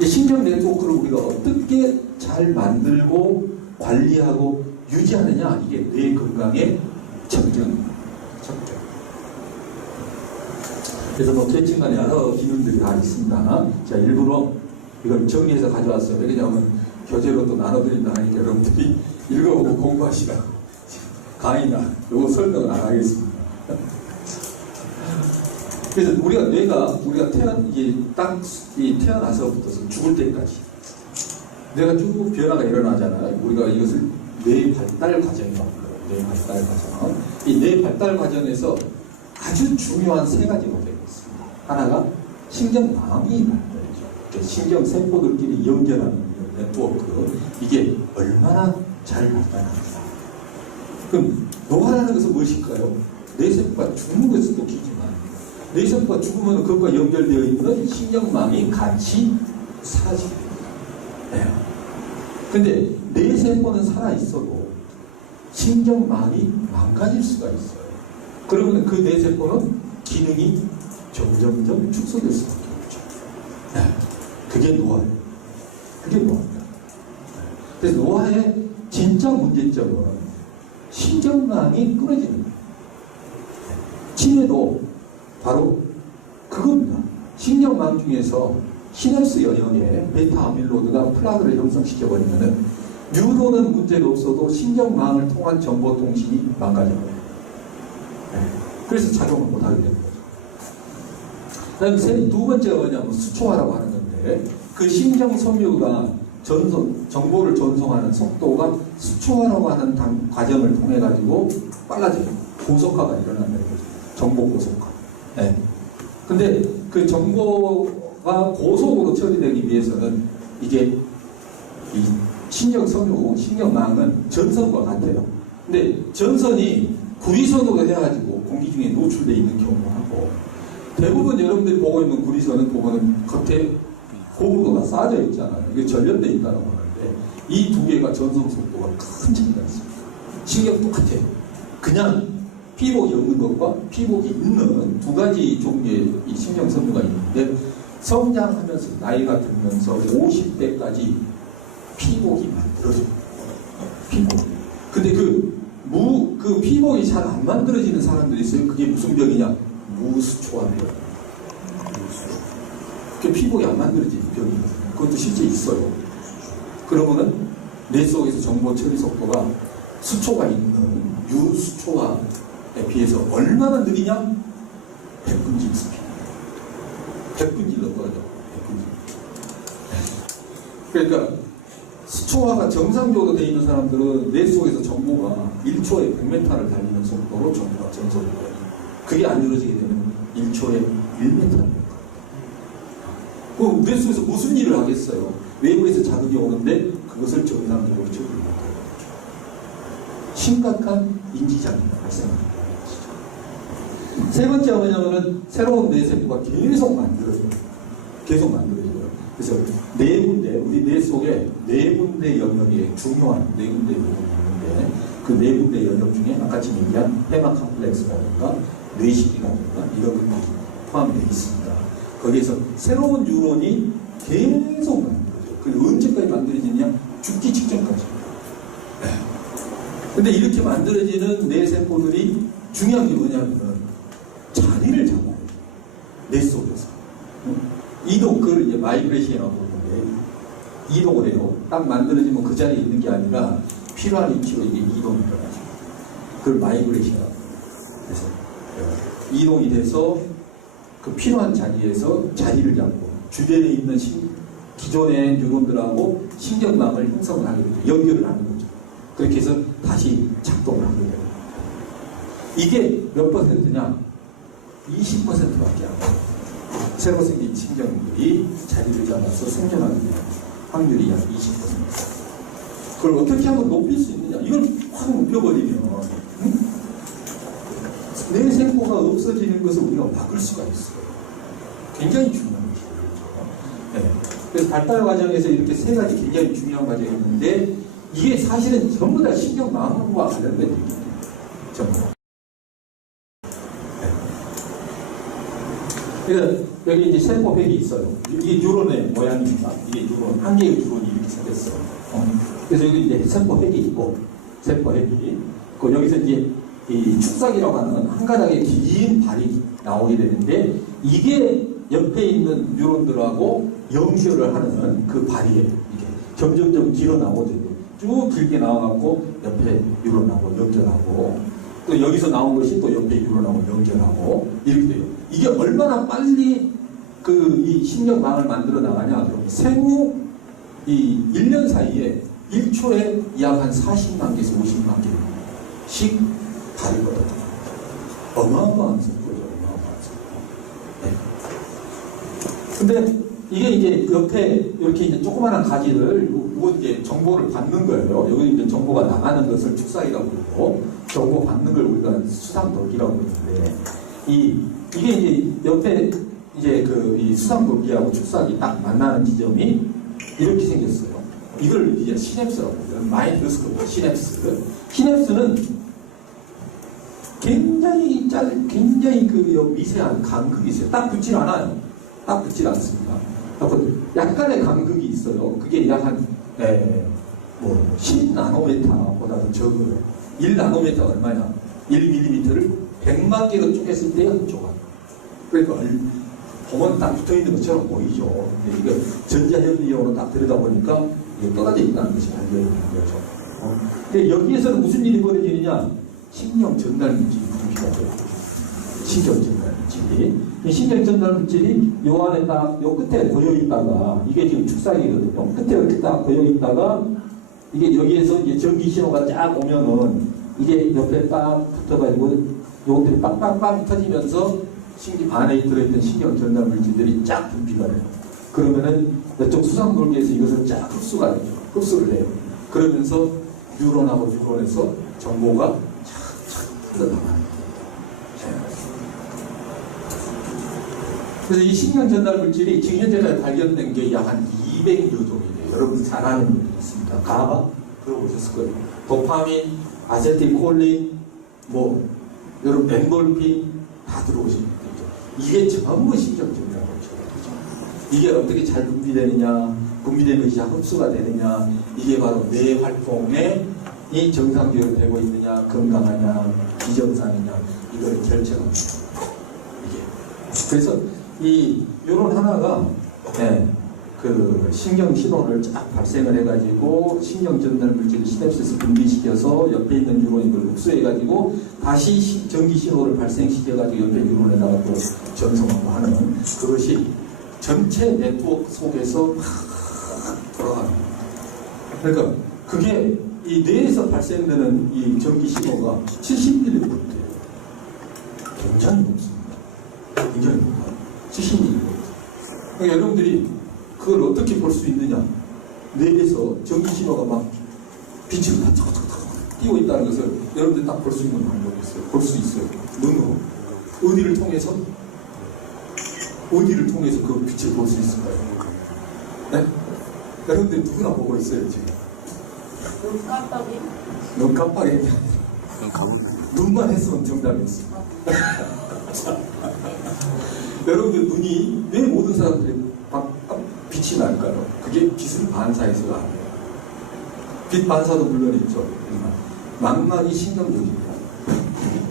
이 신경 네트워크를 우리가 어떻게 잘 만들고 관리하고 유지하느냐, 이게 뇌 건강의 척견입니다. 척견. 그래서 뭐 계층간에 여러 기능들이 다 있습니다. 자, 일부러 이걸 정리해서 가져왔어요. 왜냐하면 교재로 또 나눠드린다 하니까 여러분들이 읽어보고 공부하시라고. 강의나 요거 설명을 안 하겠습니다. 그래서 뇌가 태어나서부터 죽을 때까지 뇌가 쭉 변화가 일어나잖아요. 우리가 이것을 뇌 발달 과정이라고 불러요. 뇌 발달 과정. 이 뇌 발달 과정에서 아주 중요한 세 가지가 되고 있습니다. 하나가 신경망이 발달이죠. 신경 세포들끼리 연결하는 네트워크. 이게 얼마나 잘 발달합니다. 그럼 노화라는 것은 무엇일까요? 뇌세포가 죽는 것은 웃기지만 뇌세포가 죽으면 그것과 연결되어 있는 신경망이 같이 사라지게 됩니다. 네. 근데 뇌세포는 살아있어도 신경망이 망가질 수가 있어요. 그러면 그 뇌세포는 기능이 점점점 축소될 수밖에 없죠. 네. 그게 노화예요. 그게 노화입니다. 그래서 노화의 진짜 문제점은 신경망이 끊어지는 거예요. 치매도 바로 그겁니다. 신경망 중에서 시냅스 영역에 베타 아밀로이드가 플라그를 형성시켜버리면은 뉴런은 문제가 없어도 신경망을 통한 정보 통신이 망가져요. 네. 그래서 작용을 못하게 되는 거죠. 그다음 두 번째가 뭐냐면 수초화라고 하는 건데 그 신경 섬유가 정보를 전송하는 속도가 수초화라고 하는 과정을 통해 가지고 빨라져요. 고속화가 일어난다는 거죠. 정보 고속화. 네. 근데 그 정보가 고속으로 처리되기 위해서는 이게 이 신경 섬유, 신경망은 전선과 같아요. 근데 전선이 구리선으로 해가지고 공기 중에 노출되어 있는 경우하고 대부분 여러분들이 보고 있는 구리선은 보면은 겉에 고무가 쌓여져 있잖아요. 이게 전련되어 있다고 하는데 이 두 개가 전송 속도가 큰 차이가 있습니다. 신경 똑같아요. 그냥 피복이 없는 것과 피복이 있는 두 가지 종류의 이 신경 섬유가 있는데 성장하면서 나이가 들면서 50대까지 피복이 만들어져요. 피복. 근데 그 피복이 잘 안 만들어지는 사람들이 있어요. 그게 무슨 병이냐? 무수초화병. 그 피복이 안 만들어지는 병이거든요. 그것도 실제 있어요. 그러면은 뇌 속에서 정보 처리 속도가 수초가 있는 유수초화에 비해서 얼마나 느리냐? 100분지 스피드. 100분지 넣거든요. 100분지. 그러니까 수초화가 정상적으로 되어 있는 사람들은 뇌 속에서 정보가 1초에 100m를 달리는 속도로 정보가 전송이 돼요. 그게 안 이루어지게 되면 1초에 1m입니다. 그럼 뇌 속에서 무슨 일을 하겠어요? 외부에서 자극이 오는데 그것을 정상적으로 처리를 못하는 거죠. 심각한 인지장애가 발생합니다. 세 번째가 뭐냐면은 새로운 뇌세포가 계속 만들어져요. 계속 만들어져요. 그래서 우리 뇌 속에 네 군데 영역에 중요한 네 군데 영역이 있는데 그 네 군데 영역 중에 아까 지금 얘기한 헤마 컴플렉스라든가 뇌식이라든가 이런 것들이 포함되어 있습니다. 거기에서 새로운 뉴런이 계속 만들어져요. 그게 언제까지 만들어지느냐? 죽기 직전까지. 근데 이렇게 만들어지는 뇌세포들이 중요한 게 뭐냐면 자리를 잡아요. 뇌 속에서. 이동, 그걸 이제 마이그레이션이라고 부르는데 이동을 해요. 딱 만들어지면 그 자리에 있는 게 아니라 필요한 위치로 이게 이동이 일어나죠. 그걸 마이그레이션이라고 해요. 그래서 이동이 돼서 그 필요한 자리에서 자리를 잡고 주변에 있는 기존의 뉴런들하고 신경망을 형성을 하게 되죠. 연결을 하는 거죠. 그렇게 해서 다시 작동을 하게 돼요. 이게 몇 %냐? 20%밖에 안 돼요. 새로 생긴 신경들이 자리를 잡아서 생겨나게 되는 확률이 약 20%. 그걸 어떻게 하면 높일 수 있느냐? 이걸 확 높여버리면 뇌세포가 없어지는 것을 우리가 막을 수가 있어요. 굉장히 중요한 것이죠. 네. 그래서 발달 과정에서 이렇게 세 가지 굉장히 중요한 과정이 있는데 이게 사실은 전부 다 신경망과 관련된 얘기예요. 전부. 네. 그래서 여기 이제 세포백이 있어요. 이게 뉴런의 모양입니다. 이게 뉴런, 한 개의 뉴런이 이렇게 생겼어요. 그래서 여기 이제 세포백이 있고, 세포백이. 여기서 이제 이 축삭이라고 하는 한 가닥의 긴 발이 나오게 되는데, 이게 옆에 있는 뉴런들하고 연결을 하는 그 발이에요. 이게 점점점 길어 나오죠. 쭉 길게 나와갖고 옆에 뉴런하고 연결하고, 또 여기서 나온 것이 또 옆에 뉴런하고 연결하고, 이렇게 돼요. 이게 얼마나 빨리 이 신경망을 만들어 나가냐? 그럼 생후 이 1년 사이에 1초에 약 한 40만 개에서 50만 개씩 다르거든요. 어마어마한 속도죠. 어마어마한 속도. 네. 근데 이게 이제 옆에 이렇게 이제 조그마한 가지를 이거 이제 정보를 받는 거예요. 여기 이제 정보가 나가는 것을 축삭이라고 부르고, 정보 받는 걸 우리가 수상도기라고 그러는데, 이게 이제 옆에 이제 이 수상도기하고 축사기 딱 만나는 지점이 이렇게 생겼어요. 이걸 이제 시냅스라고 해요. 마인드스코프 시냅스. 시냅스는 굉장히 굉장히 미세한 간극이 있어요. 딱 붙질 않아요. 딱 붙질 않습니다. 약간의 간극이 있어요. 그게 약 한 10나노미터보다도 적어요. 1나노미터 얼마냐? 1mm를 100만 개로 쪼갰을 때 한 조각. 그러니까 보면 딱 붙어 있는 것처럼 보이죠. 근데 이거 전자현미경으로 딱 들여다보니까 이게 떨어져 있다는 것이 발견이 되는 거죠. 근데 여기에서는 무슨 일이 벌어지느냐? 신경 전달 물질이 분비가 돼요. 신경 전달 물질이. 이 신경 전달 물질이 요 안에 딱, 요 끝에 고여 있다가, 이게 지금 축사기거든요. 끝에 이렇게 딱 고여 있다가, 이게 여기에서 이제 전기 신호가 쫙 오면은, 이게 옆에 딱 붙어가지고, 요것들이 빵빵빵 터지면서, 안에 들어있던 신경 전달 물질들이 쫙 분비가 돼요. 그러면은, 이쪽 수상돌기에서 이것을 쫙 흡수를 해요. 그러면서, 뉴런하고 뉴런에서 정보가 흘러나가요. 그래서 이 신경 전달 물질이 지금 현재까지 발견된 게 약 한 200여 종이에요. 여러분 잘 아는 분들이 있습니다. 가바 들어보셨을 거예요. 도파민, 아세틸콜린, 여러분 엔돌핀 다 들어오신 분들이죠. 이게 전부 신경 전달 물질이죠. 이게 어떻게 잘 분비되느냐, 분비되는 것이 흡수가 되느냐, 이게 바로 뇌 활동에 이 정상적으로 되고 있느냐, 건강하냐, 비정상이냐, 이걸 결정합니다. 이게. 그래서 요런 하나가, 신경 신호를 쫙 발생을 해가지고, 신경 전달 물질을 시냅스에서 분비시켜서 옆에 있는 뉴런이 그걸 흡수해가지고, 다시 전기 신호를 발생시켜가지고 옆에 뉴런에다가 또 전송하고 하는 그것이 전체 네트워크 속에서 막 돌아가는 거예요. 그러니까 그게 이 뇌에서 발생되는 이 전기 신호가 70ml예요. 굉장히 높습니다. 굉장히 높아요. 70ml. 그러니까 여러분들이 그걸 어떻게 볼 수 있느냐? 뇌에서 전기 신호가 막 빛을 탁탁탁탁 띄고 있다는 것을 여러분들이 딱 볼 수 있는 방법이 있어요. 볼 수 있어요. 눈으로. 어디를 통해서 그 빛을 볼 수 있을까요? 네? 여러분들이 누구나 보고 있어요, 지금. 눈 깜빡이. 눈만 했으면 정답이었습니다. 여러분들 눈이 왜 모든 사람들이 빛이 날까요? 그게 빛을 반사해서가 아니에요. 빛 반사도 물론 있죠. 망막이 신경적입니다.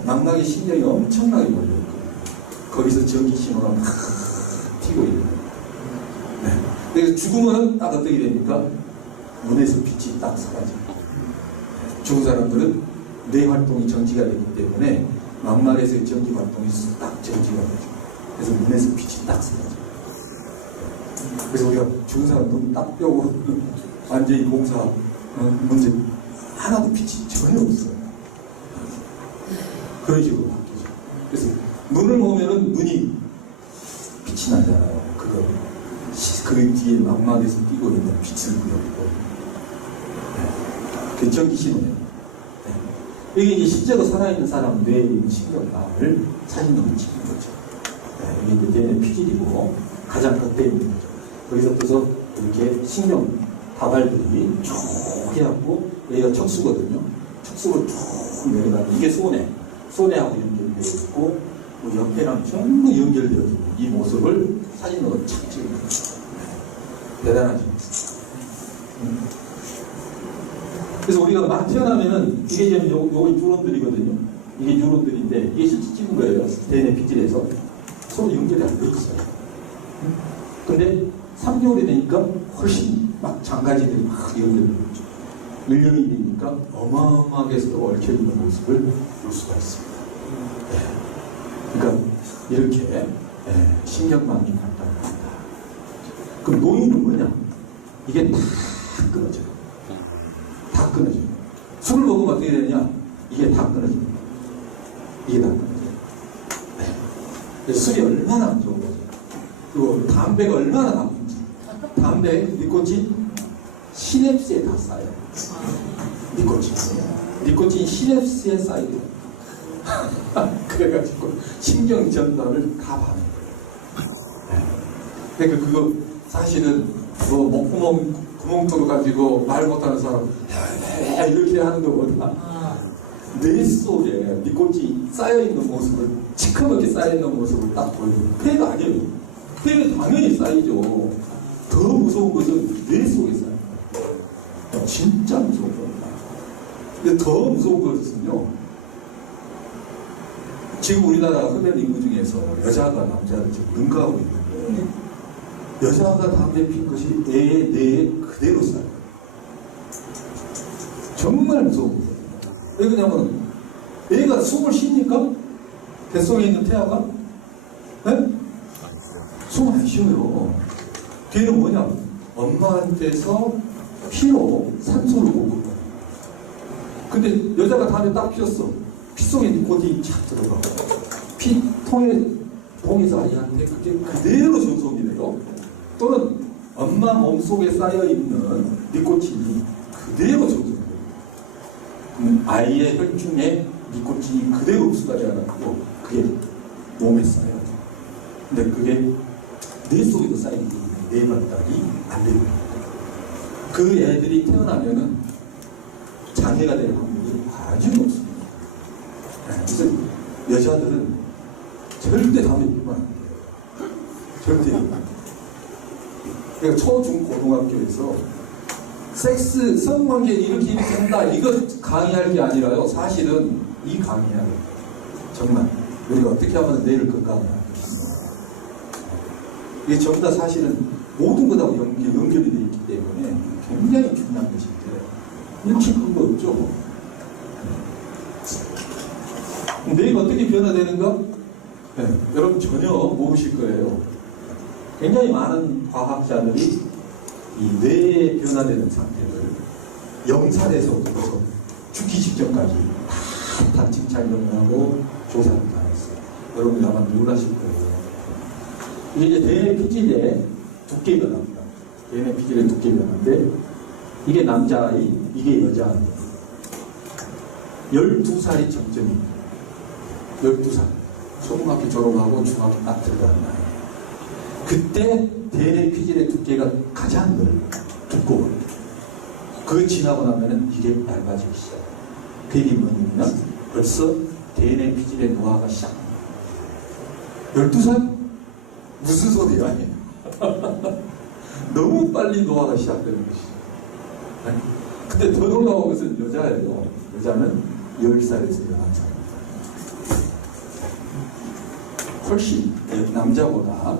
망막에 신경이 엄청나게 몰려있거든요. 거기서 전기 신호가 막 튀고 있는 거예요. 네. 그래서 죽으면 딱 어떻게 됩니까? 눈에서 빛이 딱 사라져요. 죽은 사람들은 뇌 활동이 정지가 되기 때문에 망막에서의 전기 활동이 딱 정지가 되죠. 그래서 눈에서 빛이 딱 사라져요. 그래서 우리가 죽은 사람 눈 딱 떼고 완전히 공사 문제 하나도 빛이 전혀 없어요. 그런 식으로 바뀌죠. 그래서 눈을 보면은 눈이 빛이 나잖아요. 그 뒤에 망막에서 띄고 있는 빛을 보여주고 그 전기 신호예요. 네. 이게 이제 실제로 살아있는 사람 뇌에 있는 신경감을 사진으로 찍는 거죠. 네. 이게 뇌의 피질이고 가장 겉에 있는 거죠. 거기서부터 이렇게 신경 다발들이 쭉 해갖고 여기가 척수거든요. 척수로 쭉 내려가는 이게 소뇌하고 연결되어 있고 그 옆에랑 전부 연결되어 있는 이 모습을 사진으로 착 찍는 거죠. 대단하죠. 그래서 우리가 막 태어나면은 이게 지금 요거 뉴런들이거든요. 이게 뉴런들인데 이게 실제 찍은 거예요. DNA 피질에서 서로 연결이 안 돼 있어요. 근데 3개월이 되니까 훨씬 막 장가지들이 막 연결되는 거죠. 1년이 되니까 어마어마하게 서로 얽혀있는 모습을 볼 수가 있습니다. 네. 그러니까 이렇게 신경망이 발달합니다. 그럼 노인은 뭐냐? 이게 다 끊어져요. 다 끊어져요. 술을 먹으면 어떻게 되느냐? 이게 다 끊어집니다. 이게 다 끊어져요. 네. 그래서 술이 얼마나 안 좋은 거죠. 그리고 담배가 얼마나 나쁜지. 담배, 니코틴, 시냅스에 다 쌓여요. 니코틴. 니코틴 시냅스에 쌓이고 그래가지고 신경 전달을 가봐는 거예요. 그러니까 그거 사실은 뭐 목구멍 구멍 뚫어가지고 말 못하는 사람 이렇게 하는 것보다 뇌 속에 니코틴이 쌓여있는 모습을 시커멓게 쌓여있는 모습을 딱 보여요. 폐가 아니에요. 폐는 당연히 쌓이죠. 더 무서운 것은 뇌 속에 쌓여요. 진짜 무서운 겁니다. 근데 더 무서운 것은요, 지금 우리나라 흡연 인구 중에서 여자가 남자를 지금 능가하고 있는데, 여자가 담배 핀 것이 애의 뇌에 그대로 쌓여요. 정말 무서운 거예요. 왜 그러냐면 애가 숨을 쉽니까? 뱃속에 있는 태아가? 네? 숨 안 쉬어요. 걔는 뭐냐? 엄마한테서 피로 산소를 먹고. 근데 여자가 담배 딱 피웠어. 피 속에 니코틴이 착 들어가. 피통에 봉에서 아이한테 그게 그대로 전송이 돼요. 또는 엄마 몸속에 쌓여있는 니코틴이 그대로 전송이 돼요. 아이의 혈중에 니코틴이 그대로 흡수가 되어가지고 그게 몸에 쌓여요. 근데 그게 뇌 속에도 쌓이기 때문에 뇌 발달이 안 되는 거예요. 그 애들이 태어나면은 장애가 될 확률이 아주 높습니다. 그래서 여자들은 절대 담배 피우면 안 돼요. 절대. 그러니까 초, 중, 고등학교에서 섹스, 성관계 이렇게 한다 이거 강의할 게 아니라요. 사실은 이 강의야. 정말 우리가 어떻게 하면 뇌를 건강하냐. 이게 전부 다 사실은 모든 것하고 연결이 되어 있기 때문에 굉장히 중요한 것인데 이렇게 큰 거 없죠. 뇌가 어떻게 변화되는가? 네, 여러분 전혀 모르실 거예요. 굉장히 많은 과학자들이 이 뇌에 변화되는 상태를 영살에서부터 죽기 직전까지 다 진찰을 하고 조사를 다 했어요. 여러분이 아마 놀라실 거예요. 이게 DNA 피질의 두께 변화입니다. DNA 피질의 두께 변화인데 이게 남자아이, 이게 여자아이. 12살이 정점입니다. 12살. 초등학교 졸업하고 중학교 딱 들어가는 나이. 그때 DNA 피질의 두께가 가장 두꺼워요. 그거 지나고 나면은 이게 얇아지기 시작해요. 그 얘기 뭐냐면 벌써 DNA 피질의 노화가 시작합니다. 12살? 무슨 소리야? 너무 빨리 노화가 시작되는 것이죠. 근데 더 놀라운 것은 여자예요. 여자는 10살에서 11살입니다. 훨씬 남자보다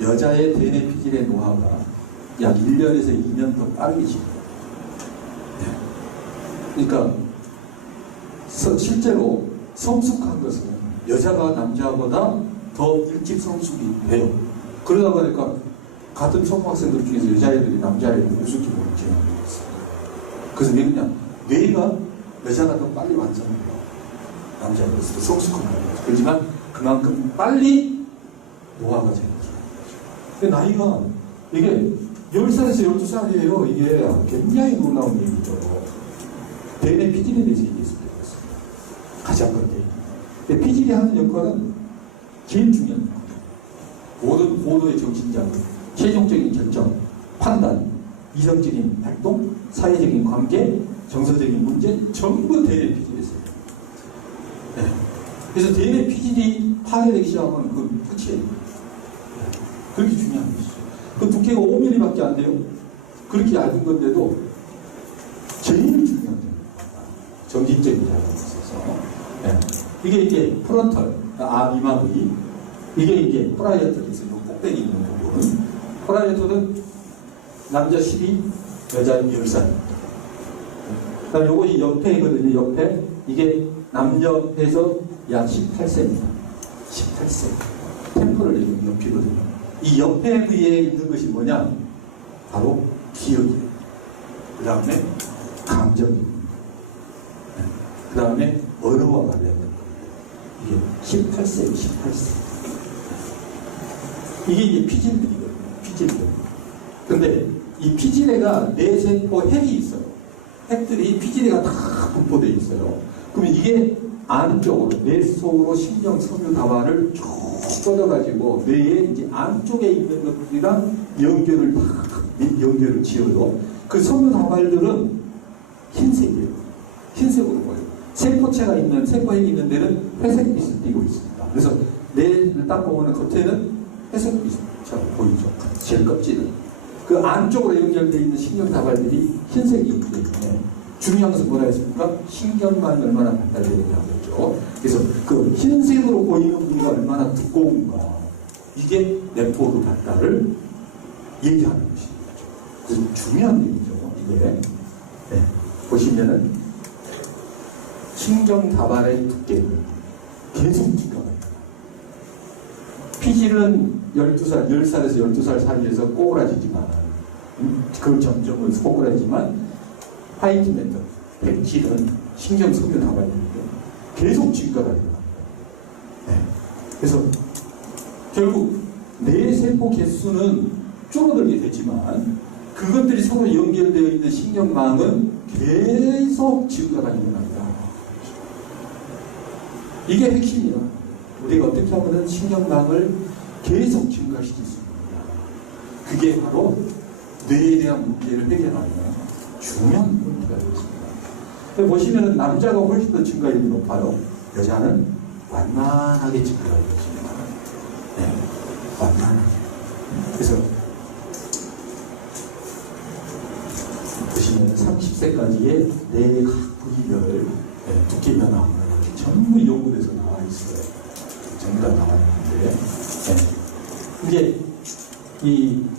여자의 DNA 피질의 노화가 약 1년에서 2년 더 빠르게 진행돼요. 그러니까 실제로 성숙한 것은 여자가 남자보다 더 일찍 성숙이 돼요. 그러다 보니까 같은 초등학생들 중에서 여자애들이 남자애들 우습게 보는 경향이 있어요. 그래서 왜 그러냐? 뇌가 여자가 더 빨리 완성돼요. 남자애들도 성숙한 거예요. 그렇지만 그만큼 빨리 노화가 되는 거죠. 근데 나이가 이게 10살에서 12살이에요. 이게 굉장히 놀라운 얘기죠. DNA 피질에 대해서 얘기했을 때가 있습니다. 가장 큰 게. 근데 피질이 하는 역할은 제일 중요한 역할이에요. 모든 보도의 정신자금, 최종적인 결정, 판단, 이성적인 활동, 사회적인 관계, 정서적인 문제 전부 DNA 피질에서 해요. 네. 그래서 DNA 피질이 파괴되기 시작하면 그건 끝이에요. 네. 그렇게 중요한 것이죠. 그 두께가 5mm밖에 안 돼요. 그렇게 얇은 건데도 제일 중요한 점. 정신적인 작용이 있어서. 네. 이게 이제 프론털, 이마 부위. 이게 이제 프라이어털이 있어요. 꼭대기 있는 부분. 프라이어털은 남자 12, 여자 10살. 그 다음에 이것이 옆에거든요. 옆에. 이게 남녀에서 약 18세입니다. 18세. 템포를 내는 옆이거든요. 이 옆에 부위에 있는 것이 뭐냐? 바로 기억이에요. 그 다음에 감정입니다. 그 다음에 언어와 관련된 겁니다. 이게 18세예요. 18세. 이게 이제 피질들이거든요. 피질들. 근데 이 피질에가 뇌세포 핵이 있어요. 핵들이 피지리가 다 분포되어 있어요. 그러면 이게 안쪽으로 뇌 속으로 신경 섬유 다발을 쭉 뻗어가지고 뇌의 이제 안쪽에 있는 것들이랑 연결을 지어도 그 섬유 다발들은 흰색이에요. 흰색으로 보여요. 세포체가 있는 세포핵이 있는 데는 회색빛을 띠고 있습니다. 그래서 뇌를 딱 보면 겉에는 회색빛처럼 보이죠. 제일 껍질은. 그 안쪽으로 연결되어 있는 신경 다발들이 흰색이기 때문에 중요한 것은 뭐라 했습니까? 신경망이 얼마나 발달되느냐고 했죠. 그래서 그 흰색으로 보이는 부위가 얼마나 두꺼운가, 이게 뇌포그 발달을 얘기하는 것이죠. 그래서 중요한 얘기죠. 이게 보시면은 신경 다발의 두께는 계속 증가가 있다. 피질은 12살, 10살에서 12살 사이에서 꼬그라지지만, 그 점점은 꼬그라지지만, 화이트 매터, 백질은 신경 섬유 다발인데 계속 증가가 일어납니다. 그래서 결국 뇌세포 개수는 줄어들게 되지만 그것들이 서로 연결되어 있는 신경망은 계속 증가가 일어납니다. 이게 핵심이야. 우리가 어떻게 하면 신경망을 계속 증가시킬 수 있느냐. 그게 바로 뇌에 대한 문제를 해결하는 중요한 포인트가 되겠습니다. 보시면 남자가 훨씬 더 증가율이 높아요. 여자는 완만하게 증가가 되겠습니다. 완만하게. 그래서 보시면 30세까지의 뇌 각 부위별 두께 변화 전부 연구돼서 나와 있어요. 전부 다 나와 있는데, 이제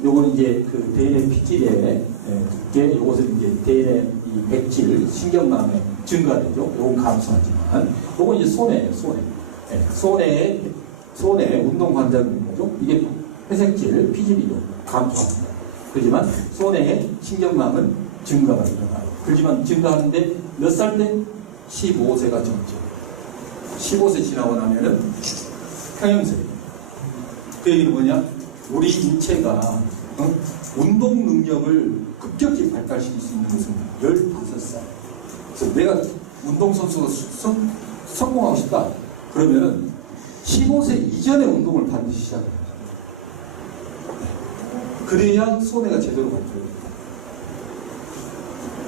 요거는 이제 그 뇌의 피질의 두께, 요것은 이제 뇌의 이 백질, 신경망에 증가되죠. 요건 감소하지만, 요건 이제 손해예요, 손해. 손해 운동 관절인 거죠. 이게 회색질, 피질이죠. 감소합니다. 그렇지만 손해의 신경망은 증가가 일어나요. 그렇지만 증가하는데 몇 살 때? 15세가 정점. 15세 지나고 나면은 평형세. 그 얘기는 뭐냐? 우리 인체가 운동 능력을 급격히 발달시킬 수 있는 것은 15살. 그래서 내가 운동선수가 성공하고 싶다. 그러면은 15세 이전에 운동을 반드시 시작해야 합니다. 그래야 손해가 제대로 발달됩니다.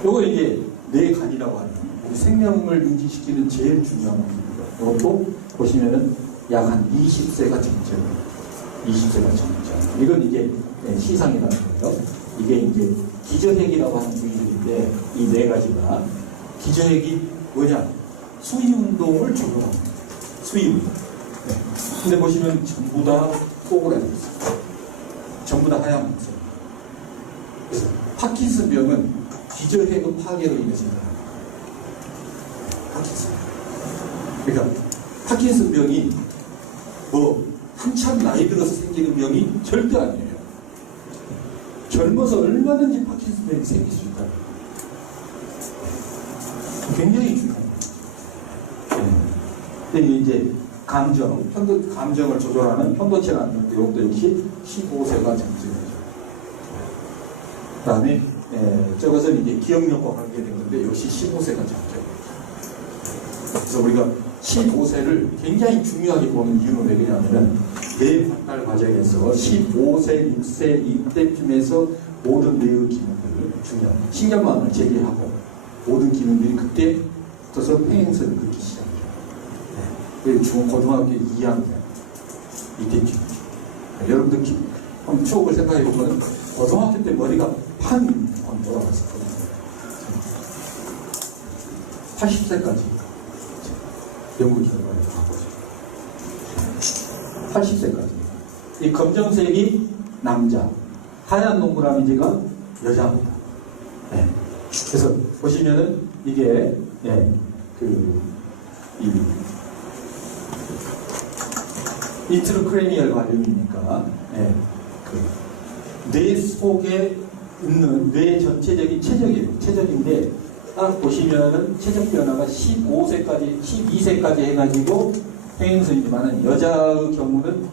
요거 이게 뇌간이라고 하는 우리 생명을 유지시키는 제일 중요한 부분입니다. 이것도 보시면은 약 한 20세가 정점이에요. 20세가 정점. 이건 이제 시상이라는 거예요. 이게 이제 기저핵이라고 하는 부위들인데 이 네 가지가 기저핵이 뭐냐? 수위 운동을 조절합니다. 수위 운동. 근데 보시면 전부 다 꼬그라져 있어요. 전부 다 하얀 목소리. 그래서 파킨슨병은 기저핵의 파괴로 인해서 일어납니다. 파킨슨. 그러니까 파킨슨병이 뭐 한참 나이 들어서 생기는 병이 절대 아니에요. 젊어서 얼마든지 파킨슨병이 생길 수 있다. 굉장히 중요합니다. 근데 이제 감정을 조절하는 편도체라는 내용도 역시 15세가 정점이죠. 그 다음에 저것은 이제 기억력과 관계된 건데 역시 15세가 정점이죠. 그래서 우리가 15세를 굉장히 중요하게 보는 이유는 왜 그러냐면 뇌 발달 과정에서 15세, 6세 이때쯤에서 모든 뇌의 기능들을 중요한 신경망을 제기하고 모든 기능들이 그때부터 평행선을 긋기 시작해요. 고등학교 2학년 이때쯤이죠. 여러분들 한번 추억을 생각해 보면 고등학교 때 머리가 판 돌아갔었거든요. 80세까지 연구 결과를 다 보죠. 80세까지. 이 검정색이 남자, 하얀 동그라미지가 여자입니다. 그래서 보시면은 이게 인트로크레니얼 발륨이니까 뇌 속에 있는 뇌 전체적인 체적이에요. 체적인데 딱 보시면은 체적 변화가 15세까지, 12세까지 해가지고 평행선이지만은 여자의 경우는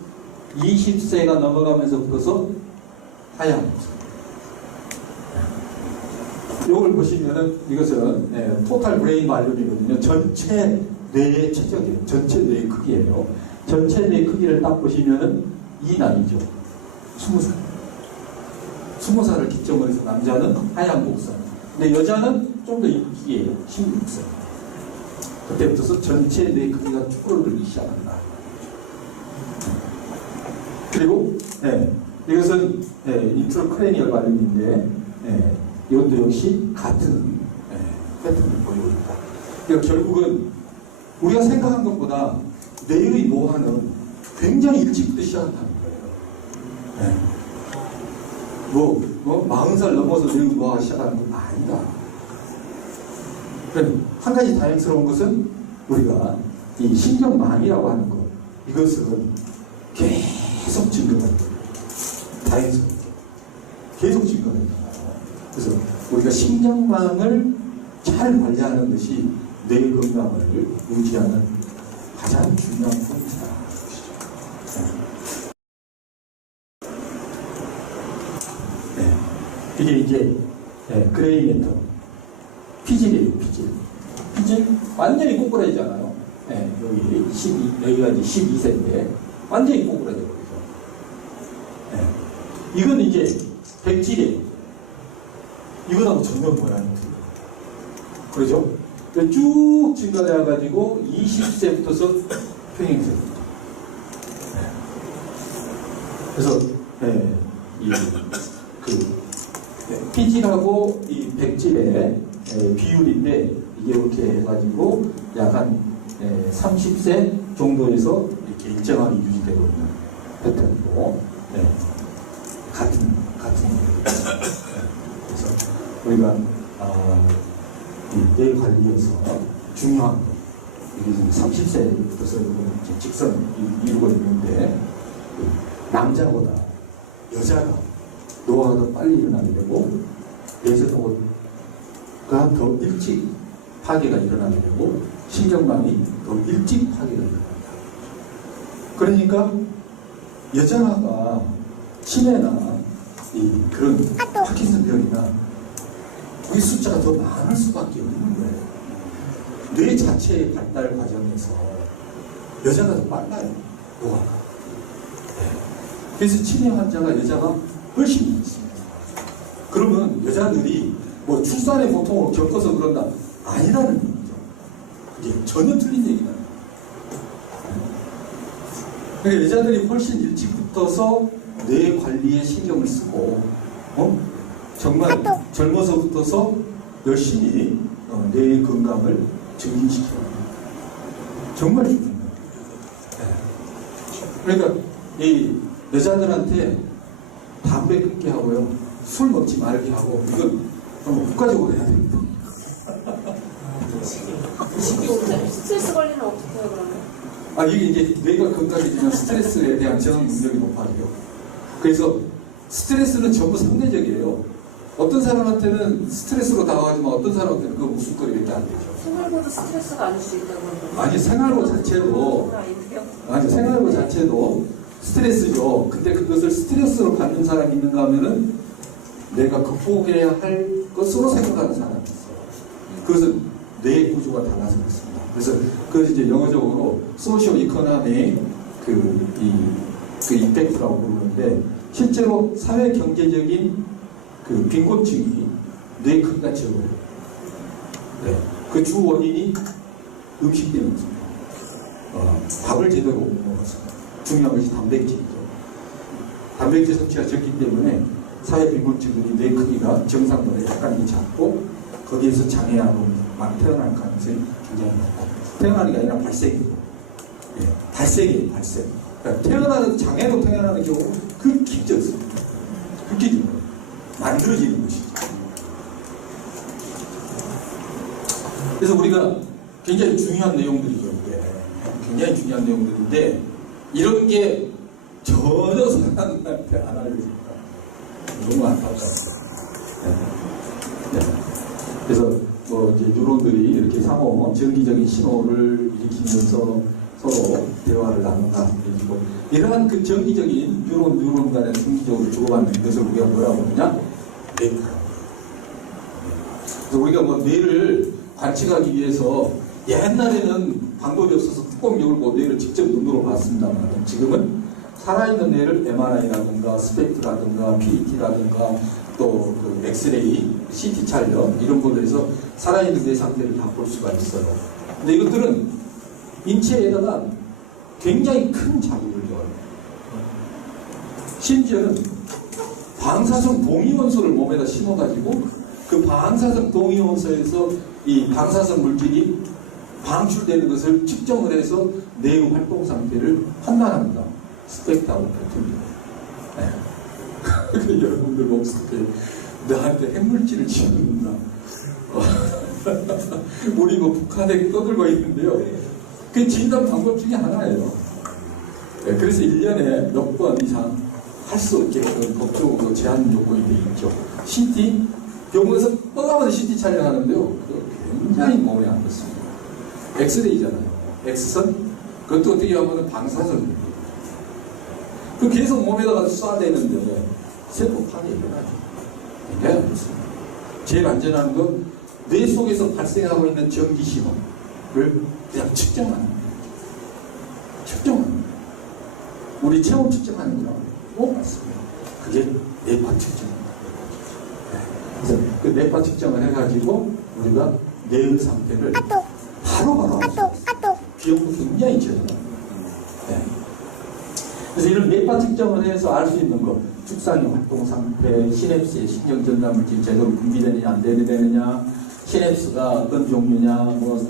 20세가 넘어가면서부터서 하얀 모습. 이걸 보시면은 이것은 토탈 브레인 발륨이거든요. 전체 뇌의 최적이에요. 전체 뇌의 크기예요. 전체 뇌 크기를 딱 보시면은 이 나이죠. 20살. 20살을 기점으로 해서 남자는 하얀 목살. 근데 여자는 좀 더 이기예요. 16살. 그때부터 전체 뇌 크기가 줄어들기 시작한다. 그리고 이것은 인트로크레니얼 발륨인데 이것도 역시 같은 패턴을 보이고 있다. 그러니까 결국은 우리가 생각한 것보다 뇌의 노화는 굉장히 일찍부터 시작한다는 거예요. 40살 넘어서 뇌의 노화가 시작하는 건 아니다. 한 가지 다행스러운 것은 우리가 이 신경망이라고 하는 것, 이것은 계속 증가합니다. 다행스럽게 계속 증가합니다. 그래서 우리가 신경망을 잘 관리하는 것이 뇌 건강을 유지하는 가장 중요한 포인트다. 이게 이제 그레이 매터 피질이에요. 피질 완전히 꼬꾸라지잖아요. 여기가 이제 12세인데 완전히 꼬꾸라져 버리죠. 이건 이제 백질이에요. 이거하고 전혀 모양이 틀려요. 그러죠? 쭉 증가되어가지고 20세부터서 평행세입니다. 그래서 피질하고 이 백질의 비율인데 이게 이렇게 해가지고 약간 30세 정도에서 이렇게 일정하게 유지되고 있는 패턴이고 같은 그래서 우리가 뇌 관리에서 중요한 거 이게 지금 30세부터서 직선 이루고 있는데 남자보다 여자가 노화가 더 빨리 일어나게 되고 뇌세포가 더 일찍 파괴가 일어나게 되고 신경망이 더 일찍 파괴가 일어난다. 그러니까 여자가 치매나 그런 파킨슨병이나 그 숫자가 더 많을 수밖에 없는 거예요. 뇌 자체의 발달 과정에서 여자가 더 빨라요. 노화가. 그래서 치매 환자가 여자가 훨씬 많습니다. 그러면 여자들이 뭐 출산의 고통을 겪어서 그런다 아니라는 얘기죠. 그게 전혀 틀린 얘기다. 그러니까 여자들이 훨씬 일찍 붙어서 뇌 관리에 신경을 쓰고 정말 젊어서부터서 열심히 뇌의 건강을 증진시켜야 합니다. 정말 중요해요. 그러니까 이 여자들한테 담배 끊게 하고요, 술 먹지 말게 하고 이건 국가적으로 해야 됩니다. 스트레스 관리는 어떻게 해요, 그러면? 이게 이제 뇌가 건강해지면 스트레스에 대한 저항 능력이 높아져요. 그래서 스트레스는 전부 상대적이에요. 어떤 사람한테는 스트레스로 다가가지만 어떤 사람한테는 그거 웃음거리밖에 안 되죠. 생활고도 스트레스가 아닐 수 있다고 하는데. 아니 생활고 자체도 스트레스죠. 근데 그것을 스트레스로 받는 사람이 있는가 하면은 내가 극복해야 할 것으로 생각하는 사람이 있어요. 그것은 뇌 구조가 달라서 그렇습니다. 그래서 그것을 이제 영어적으로 소시오 이코노미 임팩트라고 부르는데 실제로 사회 경제적인 빈곤층이 뇌 크기가 적어요. 그 주 원인이 음식 때문입니다. 밥을 제대로 못 먹었습니다. 중요한 것이 단백질이죠. 단백질 섭취가 적기 때문에 사회 빈곤층들이 뇌 크기가 정상보다 약간 작고 거기에서 장애하고 막 태어날 가능성이 굉장히 높고, 태어나는 게 아니라 발생이고, 발생이에요, 발생. 그러니까 태어나는 장애로 태어나는 경우 극히 적습니다. 극히 적어요. 만들어지는 것이죠. 그래서 우리가 굉장히 중요한 내용들이죠. 굉장히 중요한 내용들인데 이런 게 전혀 사람들한테 안 알려집니다. 너무 안타깝습니다. 그래서 이제 뉴런들이 이렇게 상호 정기적인 신호를 일으키면서 서로 대화를 나눈다. 이러한 그 정기적인 뉴런 간에 정기적으로 주고받는 것을 우리가 뭐라고 하느냐? 데이터라고. 그래서 우리가 뭐 뇌를 관측하기 위해서 옛날에는 방법이 없어서 뚜껑 열고 뇌를 직접 눈으로 봤습니다만 지금은 살아있는 뇌를 MRI라든가 스펙트라든가 PET라든가 또 그 엑스레이, CT 촬영 이런 걸로 해서 살아있는 뇌 상태를 다 볼 수가 있어요. 근데 이것들은 인체에다가 굉장히 큰 자극을 줘요. 심지어는 방사성 동위원소를 몸에다 심어가지고 그 방사성 동위원소에서 이 방사성 물질이 방출되는 것을 측정을 해서 뇌의 활동 상태를 판단합니다. 스펙트하고 같은 네. 여러분들 목소리에 나한테 핵물질을 집어넣는다. 우리 뭐 북한에 떠들고 있는데요. 그게 진단 방법 중에 하나예요. 네, 그래서 1년에 몇 번 이상 할 수 없게끔 법적으로 제한 요건이 돼 있죠. CT, 병원에서 뻔하면 CT 촬영하는데요. 굉장히 몸에 안 좋습니다. 엑스레이잖아요. 엑스선? 그것도 어떻게 하면 방사선. 그 계속 몸에다가 쏴대는데 세포 파괴 일어나죠. 굉장히 안 좋습니다. 제일 안전한 건 뇌 속에서 발생하고 있는 전기 신호를 그냥 측정하는 거예요. 측정하는 거예요. 우리 체온 측정하는 거랑 똑같습니다. 그게 뇌파 측정입니다. 그래서 그 뇌파 측정을 해가지고 우리가 뇌의 상태를 바로바로 알 수 있어요. 비용도 굉장히 저렴합니다. 네. 그래서 이런 뇌파 측정을 해서 알 수 있는 것, 축산의 활동 상태, 시냅스의 신경 전달 물질 제대로 분비되느냐 안 되느냐, 시냅스가 어떤 종류냐, 뭐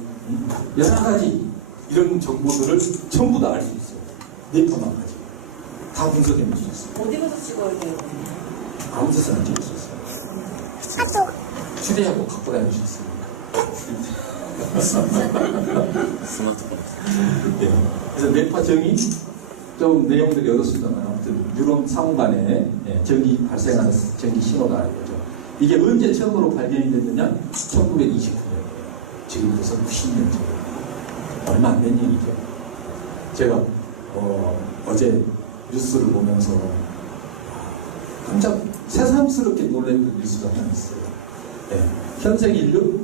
여러 가지 이런 정보들을 전부 다 알 수 있어요. 뇌파만 가지고 다 분석해 볼 수 있어요. 어디 가서 찍어야 돼요? 아무 데서나 찍을 수 있어요. 휴대하고 갖고 다닐 수 있으니까. 스마트폰. 네. 그래서 뇌파 정의 좀 내용들이 어렵습니다만 아무튼 뉴런 상관에 전기 발생하는 전기 신호가 이거죠. 이게 언제 처음으로 발견이 됐느냐? 1929년이에요. 지금부터 90년 전. 얼마 안 된 얘기죠. 제가 어제 뉴스를 보면서 깜짝 새삼스럽게 놀랐던 뉴스가 하나 있어요. 네. 현생 인류,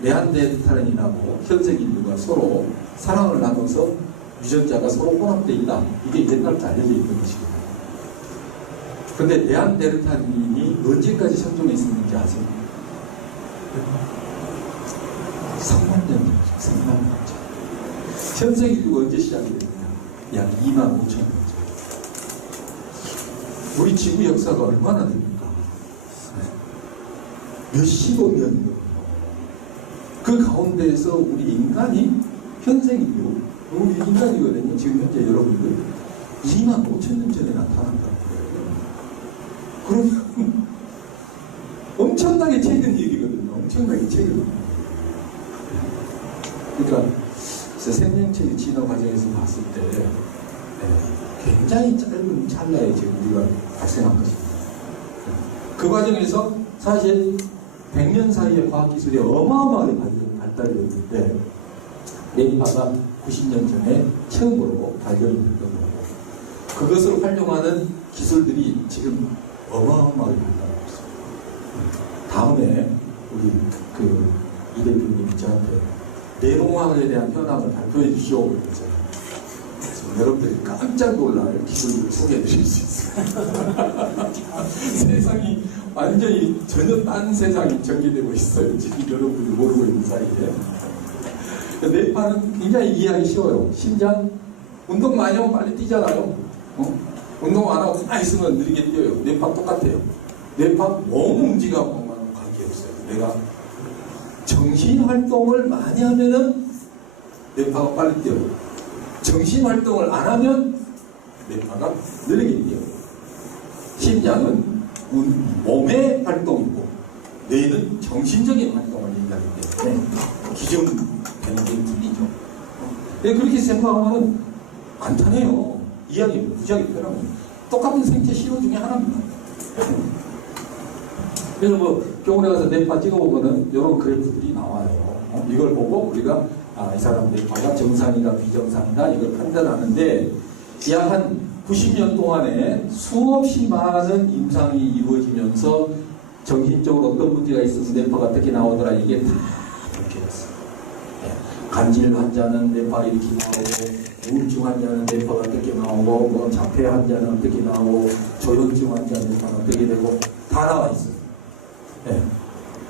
네안데르탈인하고 현생 인류가 서로 사랑을 나눠서 유전자가 서로 혼합되어 있다. 이게 옛날부터 알려져 있던 것이거든요. 근데 네안데르탈인이 언제까지 생존했었는지 아세요? 3만 년 전이죠. 3만 년 전. 현생 인류가 언제 시작이 됐느냐? 약 2만 5천 년 전. 우리 지구 역사가 얼마나 됩니까? 몇십억 년이거든요. 그 가운데에서 우리 인간이 현생 인류, 우리 인간이거든요. 지금 현재 여러분들 2만 5천 년 전에 나타난다는 거예요. 그러면 엄청나게 최근 얘기거든요. 엄청나게 최근. 그러니까 생명체의 진화 과정에서 봤을 때 굉장히 짧은 찰나에 지금 우리가 발생한 것입니다. 그 과정에서 사실 100년 사이에 과학기술이 어마어마하게 발달이 됐는데 뇌파가 90년 전에 처음으로 발견이 됐던 거고 그것을 활용하는 기술들이 지금 어마어마하게 발달하고 있습니다. 다음에 우리 이 대표님이 저한테 뇌롱학에 대한 현황을 발표해 주시오. 그래서 여러분들이 깜짝 놀랄 기술을 소개해 드릴 수 있어요. 세상이 완전히 전혀 딴 세상이 전개되고 있어요. 지금 여러분들이 모르고 있는 사이에. 뇌파는 굉장히 이해하기 쉬워요. 심장, 운동 많이 하면 빨리 뛰잖아요. 운동 안 하고 가만히 있으면 느리게 뛰어요. 뇌파 똑같아요. 뇌파 몸 움직임하고는 관계없어요. 내가 정신활동을 많이 하면은 뇌파가 빨리 뛰어요. 정신활동을 안 하면 뇌파가 느리게 뛰어요. 심장은 몸의 활동이고 뇌는 정신적인 활동을 얘기하기 때문에 기존 개념이 틀리죠. 그렇게 생각하면 간단해요. 이야기 무지하게 편하면 똑같은 생체 신호 중에 하나입니다. 그래서 뭐 병원에 가서 뇌파 찍어보면은 이런 그래프들이 나와요. 이걸 보고 우리가 이 사람 뇌파가 정상이다 비정상이다 이걸 판단하는데 약 한 90년 동안에 수없이 많은 임상이 이루어지면서 정신적으로 어떤 문제가 있으면 뇌파가 어떻게 나오더라 이게 다 밝혀졌어요. 간질 환자는 뇌파 이렇게 나오고, 우울증 환자는 뇌파가 어떻게 나오고, 뭐 자폐 환자는 어떻게 나오고, 조현증 환자는 뇌파가 어떻게 되고 다 나와 있어요. 예.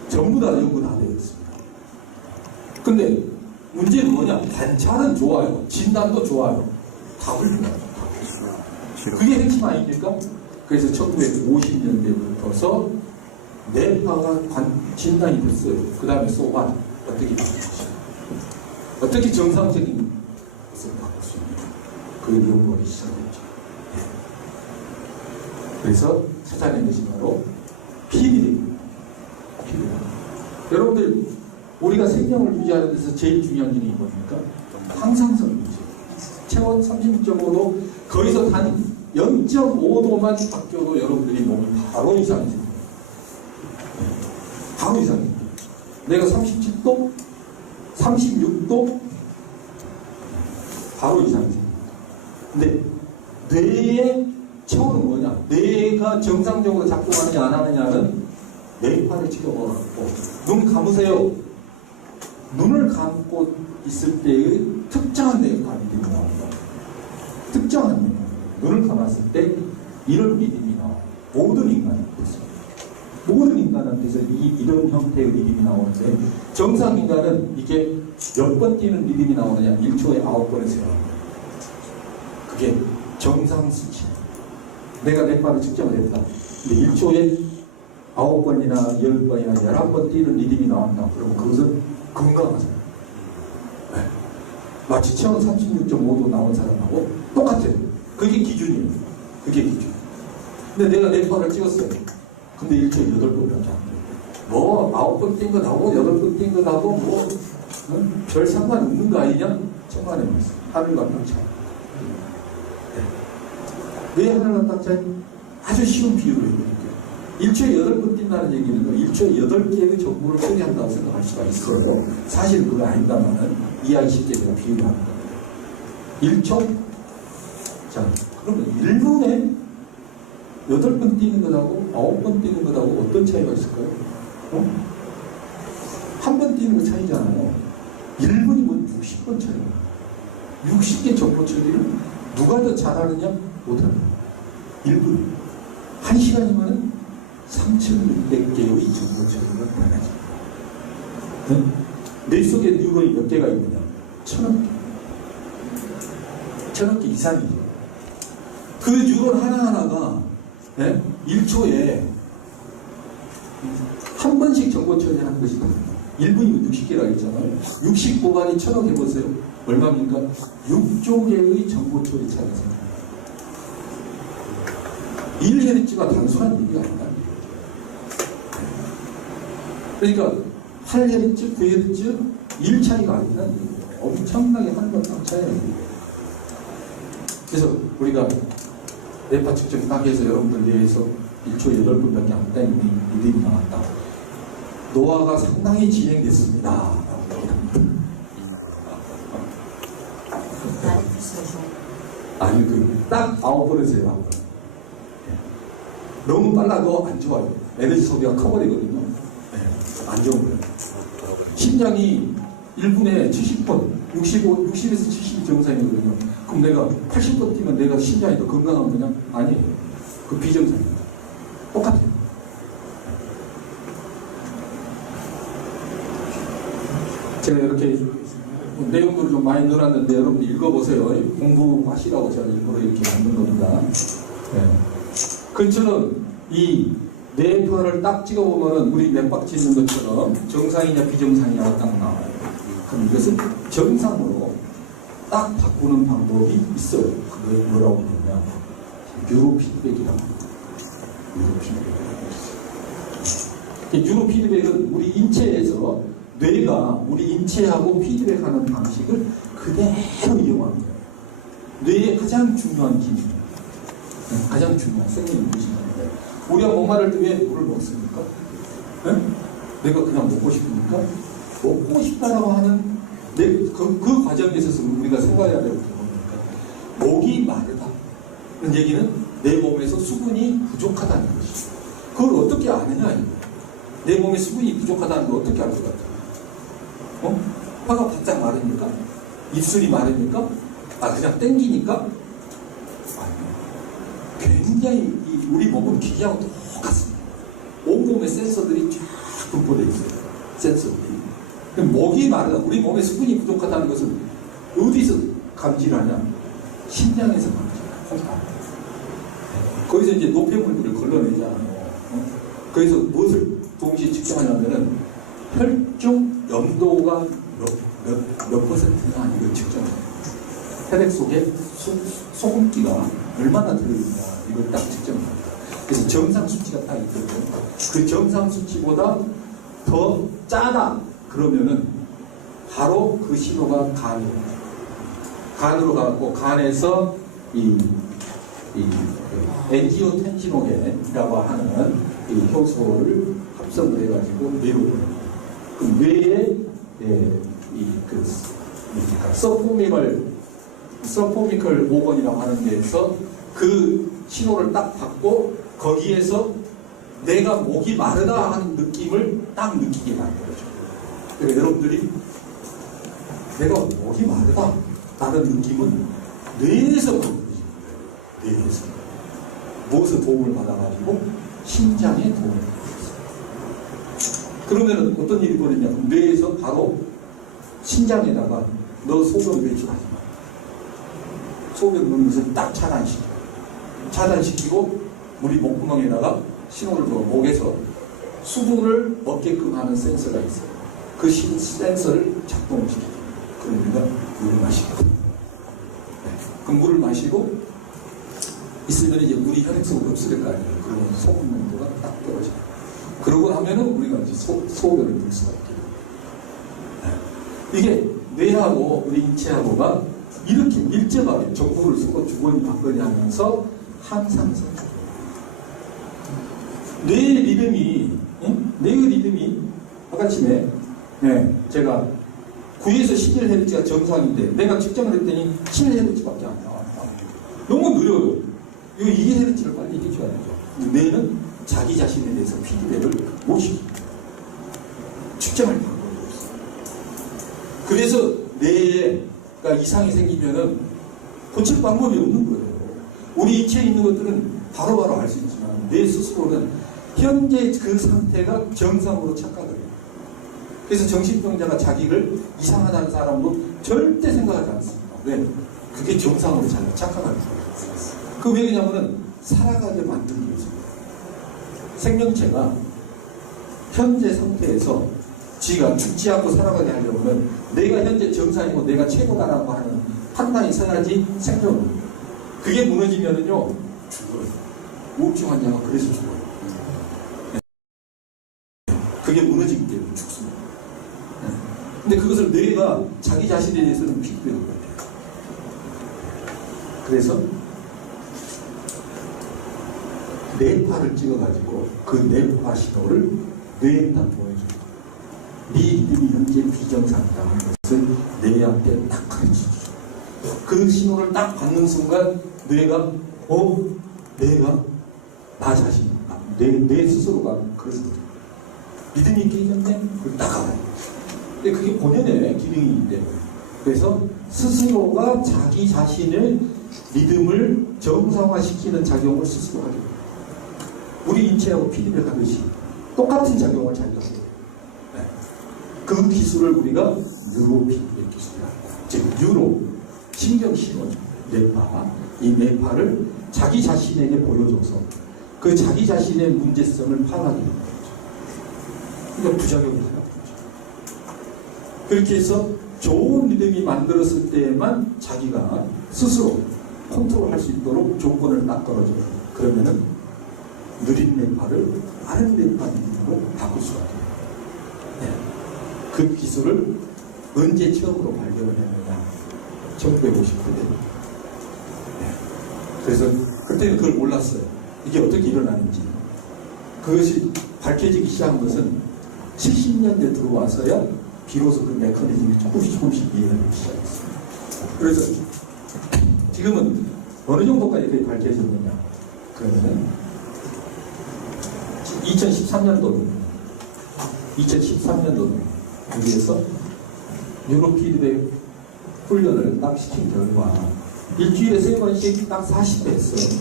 전부 다 연구 다 되어 있습니다. 근데 문제는 뭐냐? 관찰은 좋아요. 진단도 좋아요. 답을 몰라요. 그게 핵심 아닙니까? 그래서 1950년대부터서 뇌파가 진단이 됐어요. 그 다음에 소관 어떻게 바꿀 것이냐, 어떻게 정상적인 것을 바꿀 수 있냐, 그 연구가 시작됐죠. 그래서 찾아낸 것이 바로 피리입니다. 여러분들, 우리가 생명을 유지하는 데서 제일 중요한 기능이 뭡니까? 항상성 유지. 체온 36.5도 거기서 단 0.5도만 바뀌어도 여러분들이 몸이 바로 이상해집니다. 바로 이상해집니다. 내가 37도, 36도 바로 이상해집니다. 근데 뇌의 체온은 뭐냐? 뇌가 정상적으로 작동하느냐 안 하느냐는 뇌파를 지켜보고, 눈 감으세요. 눈을 감고 있을 때의 특정한 뇌파 리듬이 나옵니다. 특정한 뇌파. 눈을 감았을 때 이런 리듬이 나와요. 모든 인간한테서. 모든 인간한테서 이런 형태의 리듬이 나오는데, 정상 인간은 이게 몇 번 뛰는 리듬이 나오느냐? 1초에 9번에서 11번. 그게 정상 수치. 내가 뇌파를 측정을 했다. 근데 1초에 9번이나 10번이나 11번 뛰는 리듬이 나온다. 그러면 그것은 건강하잖아요. 네. 마치 체온 36.5도 나온 사람하고 똑같아요. 그게 기준이에요. 그게 기준. 근데 내가 뇌파를 찍었어요. 근데 1초에 8번밖에 안 돼요. 뭐 9번 뛴 거 나오고 8번 뛴 거 나오고 뭐 별 상관 없는 거 아니냐? 천만의 말씀. 하늘과 땅 차이. 네. 왜 하늘과 땅 차이? 아주 쉬운 비유로 해드릴게요. 1초에 8번 뛴다는 얘기는 1초에 8개의 정보를 처리한다고 생각할 수가 있어요. 사실 그거 아닙니다만은 이해하기 쉽게 제가 비유를 하는 겁니다. 1초? 자, 그러면 1분에 8번 뛰는 것하고 9번 뛰는 것하고 어떤 차이가 있을까요? 한 번 뛰는 거 차이잖아요. 1분이면 60번 차이입니다. 60개 정보 처리를 누가 더 잘하느냐? 못합니다. 1분. 1시간이면 3,600개의 정보 처리가 가능하죠. 네? 뇌 속에 뉴런이 몇 개가 있느냐? 1,000억 개. 1,000억 개 이상이죠. 그 뉴런 하나하나가 1초에 한 번씩 정보 처리하는 것이 됩니다. 1분이면 60개라고 했잖아요. 60 곱하기 1,000억 해보세요. 얼마입니까? 6조 개의 정보 처리 차이가 생깁니다. 1Hz가 단순한 얘기가 아니다. 그러니까 8Hz, 9Hz 1 차이가 아니라 엄청나게 하늘과 땅 차이가 있습니다. 그래서 우리가 뇌파 측정 딱 해서 여러분들 뇌에서 1초에 8번밖에 안 되는 리듬이 나왔다. 노화가 상당히 진행됐습니다. 아니, 딱 9번에서 11번. 너무 빨라도 안 좋아요. 에너지 소비가 커버리거든요. 안 좋은 거예요. 심장이 1분에 70번, 65, 60에서 70이 정상이거든요. 그럼 내가 80번 뛰면 내가 심장이 더 건강한 거냐? 아니에요. 그 비정상입니다. 똑같아요. 제가 이렇게 내용들을 좀 많이 넣어놨는데 여러분 읽어보세요. 공부하시라고 제가 일부러 이렇게 만든 겁니다. 네. 그처럼 이 뇌파를 딱 찍어보면 우리 뇌박 찍는 것처럼 정상이냐 비정상이냐가 딱 나와요. 그럼 이것은 정상으로 딱 바꾸는 방법이 있어요. 그게 뭐라고 하냐면 뉴로피드백이라고 합니다. 뉴로피드백은 우리 인체에서 뇌가 우리 인체하고 피드백하는 방식을 그대로 이용하는 거예요. 뇌의 가장 중요한 기능, 가장 중요한 생명 유지인데 우리가 목마를 때 왜 물을 먹습니까? 네? 내가 그냥 먹고 싶으니까 먹고 싶다라고 하는 그 과정에 있어서 우리가 생각해야 될 게 뭡니까? 목이 마르다. 그 얘기는 내 몸에서 수분이 부족하다는 것이죠. 그걸 어떻게 아느냐 이거예요. 내 몸에 수분이 부족하다는 걸 어떻게 알 것 같아? 혀가 바짝 마르니까? 입술이 마르니까? 그냥 땡기니까? 굉장히 우리 몸은 기계하고 똑같습니다. 온몸에 센서들이 쫙 분포되어 있어요. 센서들이. 그럼 목이 마르다. 우리 몸에 수분이 부족하다는 것은 어디서 감지를 하냐? 심장에서 감지를 해요. 거기서 이제 노폐물들을 걸러내잖아요. 거기서 무엇을 동시에 측정하냐면은 혈중 염도가 몇 퍼센트나 이걸 측정해요. 혈액 속에 소금기가 얼마나 들어있냐 이걸 딱 측정합니다. 그래서 정상 수치가 딱 있거든요. 그 정상 수치보다 더 짜다 그러면은 바로 그 신호가 간으로 가고 간에서 이 엔지오텐시노겐이라고 하는 이 효소를 합성을 해가지고 뇌로 보냅니다. 그 뇌에 서포미컬 오건이라고 하는 데에서 그 신호를 딱 받고 거기에서 내가 목이 마르다 하는 느낌을 딱 느끼게 만들어줘요. 그러니까 여러분들이 내가 목이 마르다 라는 느낌은 뇌에서 만들어지는 거예요. 뇌에서. 무엇을 도움을 받아가지고 심장에 도움을 받았어요. 그러면 어떤 일이 벌어지냐? 뇌에서 바로 심장에다가 너 소변 외출하지 마. 소변 넣는 것을 딱 차단시키고 우리 목구멍에다가 신호를 줘. 목에서 수분을 얻게끔 하는 센서가 있어요. 그 센서를 작동시켜요. 그럼 우리가 물을 마시고 그럼 물을 마시고 있으면 이제 물이 혈액 속으로 흡수될 거 아니에요. 그러면 소금 농도가 딱 떨어져요. 그러고 나면은 우리가 이제 소변을 넣을 수가 있게 돼요. 이게 뇌하고 우리 인체하고가 이렇게 밀접하게 정보를 쓰고 주거니 받거니 하면서 항상 뇌의 리듬이 아까쯤에 제가 9에서 11Hz가 정상인데 내가 측정을 했더니 7Hz밖에 안 나와요. 너무 느려요. 이거 2Hz를 빨리 해줘야 되죠. 뇌는 자기 자신에 대해서 피드백을 못 시킵니다. 측정할 방법이 없어요. 그래서 뇌가 이상이 생기면은 고칠 방법이 없는 거예요. 우리 인체에 있는 것들은 바로바로 알 수 있지만 뇌 스스로는 현재 그 상태가 정상으로 착각을 해요. 그래서 정신병자가 자기를 이상하다는 사람으로 절대 생각하지 않습니다. 왜? 그게 정상으로 자기가 착각하는 거예요. 그 왜 그러냐면은 살아가게 만드는 거죠. 생명체가 현재 상태에서 지가 죽지 않고 살아가게 하려면 내가 현재 정상이고 내가 최고다라고 하는 판단이 서야지 생존을. 그게 무너지면은요 죽어요. 우울증 환자가 그래서 죽어요. 그게 무너지기 때문에 죽습니다. 근데 그것을 뇌가 자기 자신에 대해서는 피드백을 못해요. 그래서 뇌파를 찍어가지고 그 뇌파 신호를 뇌에다 보여줘요. 네 리듬이 현재 비정상이다 하는 것을 뇌한테 딱 가르쳐줘요. 그 신호를 딱 받는 순간 뇌가 내가 나 자신, 내 스스로가 그래서 리듬이 깨졌네? 그걸 딱 알아요. 근데 그게 본연의 기능이기 때문에. 그래서 스스로가 자기 자신의 리듬을 정상화시키는 작용을 스스로 하게 돼요. 우리 인체하고 피드백 하듯이 똑같은 작용을 자기가 해요. 그 기술을 우리가 뉴로 피드백 기술이라고 해요. 즉, 뉴로, 신경신호죠. 뇌파. 이 뇌파를 자기 자신에게 보여줘서 그 자기 자신의 문제성을 파악하게 되는 거죠. 그러니까 부작용을 하는 거죠. 그렇게 해서 좋은 리듬이 만들었을 때에만 자기가 스스로 컨트롤할 수 있도록 조건을 딱 걸어줘요. 그러면은 느린 뇌파를 빠른 뇌파 리듬으로 바꿀 수가 있어요. 그 기술을 언제 처음으로 발견을 했느냐? 1959년. 그래서 그때는 그걸 몰랐어요. 이게 어떻게 일어나는지. 그것이 밝혀지기 시작한 것은 70년대 들어와서야 비로소 그 메커니즘이 조금씩 이해가 되기 시작했어요. 그래서 지금은 어느 정도까지 그게 밝혀졌느냐? 그러면은 2013년도 2013년도 여기에서 뉴로 피드백 훈련을 딱 시킨 결과 일주일에 3번씩 딱 40회 했어요.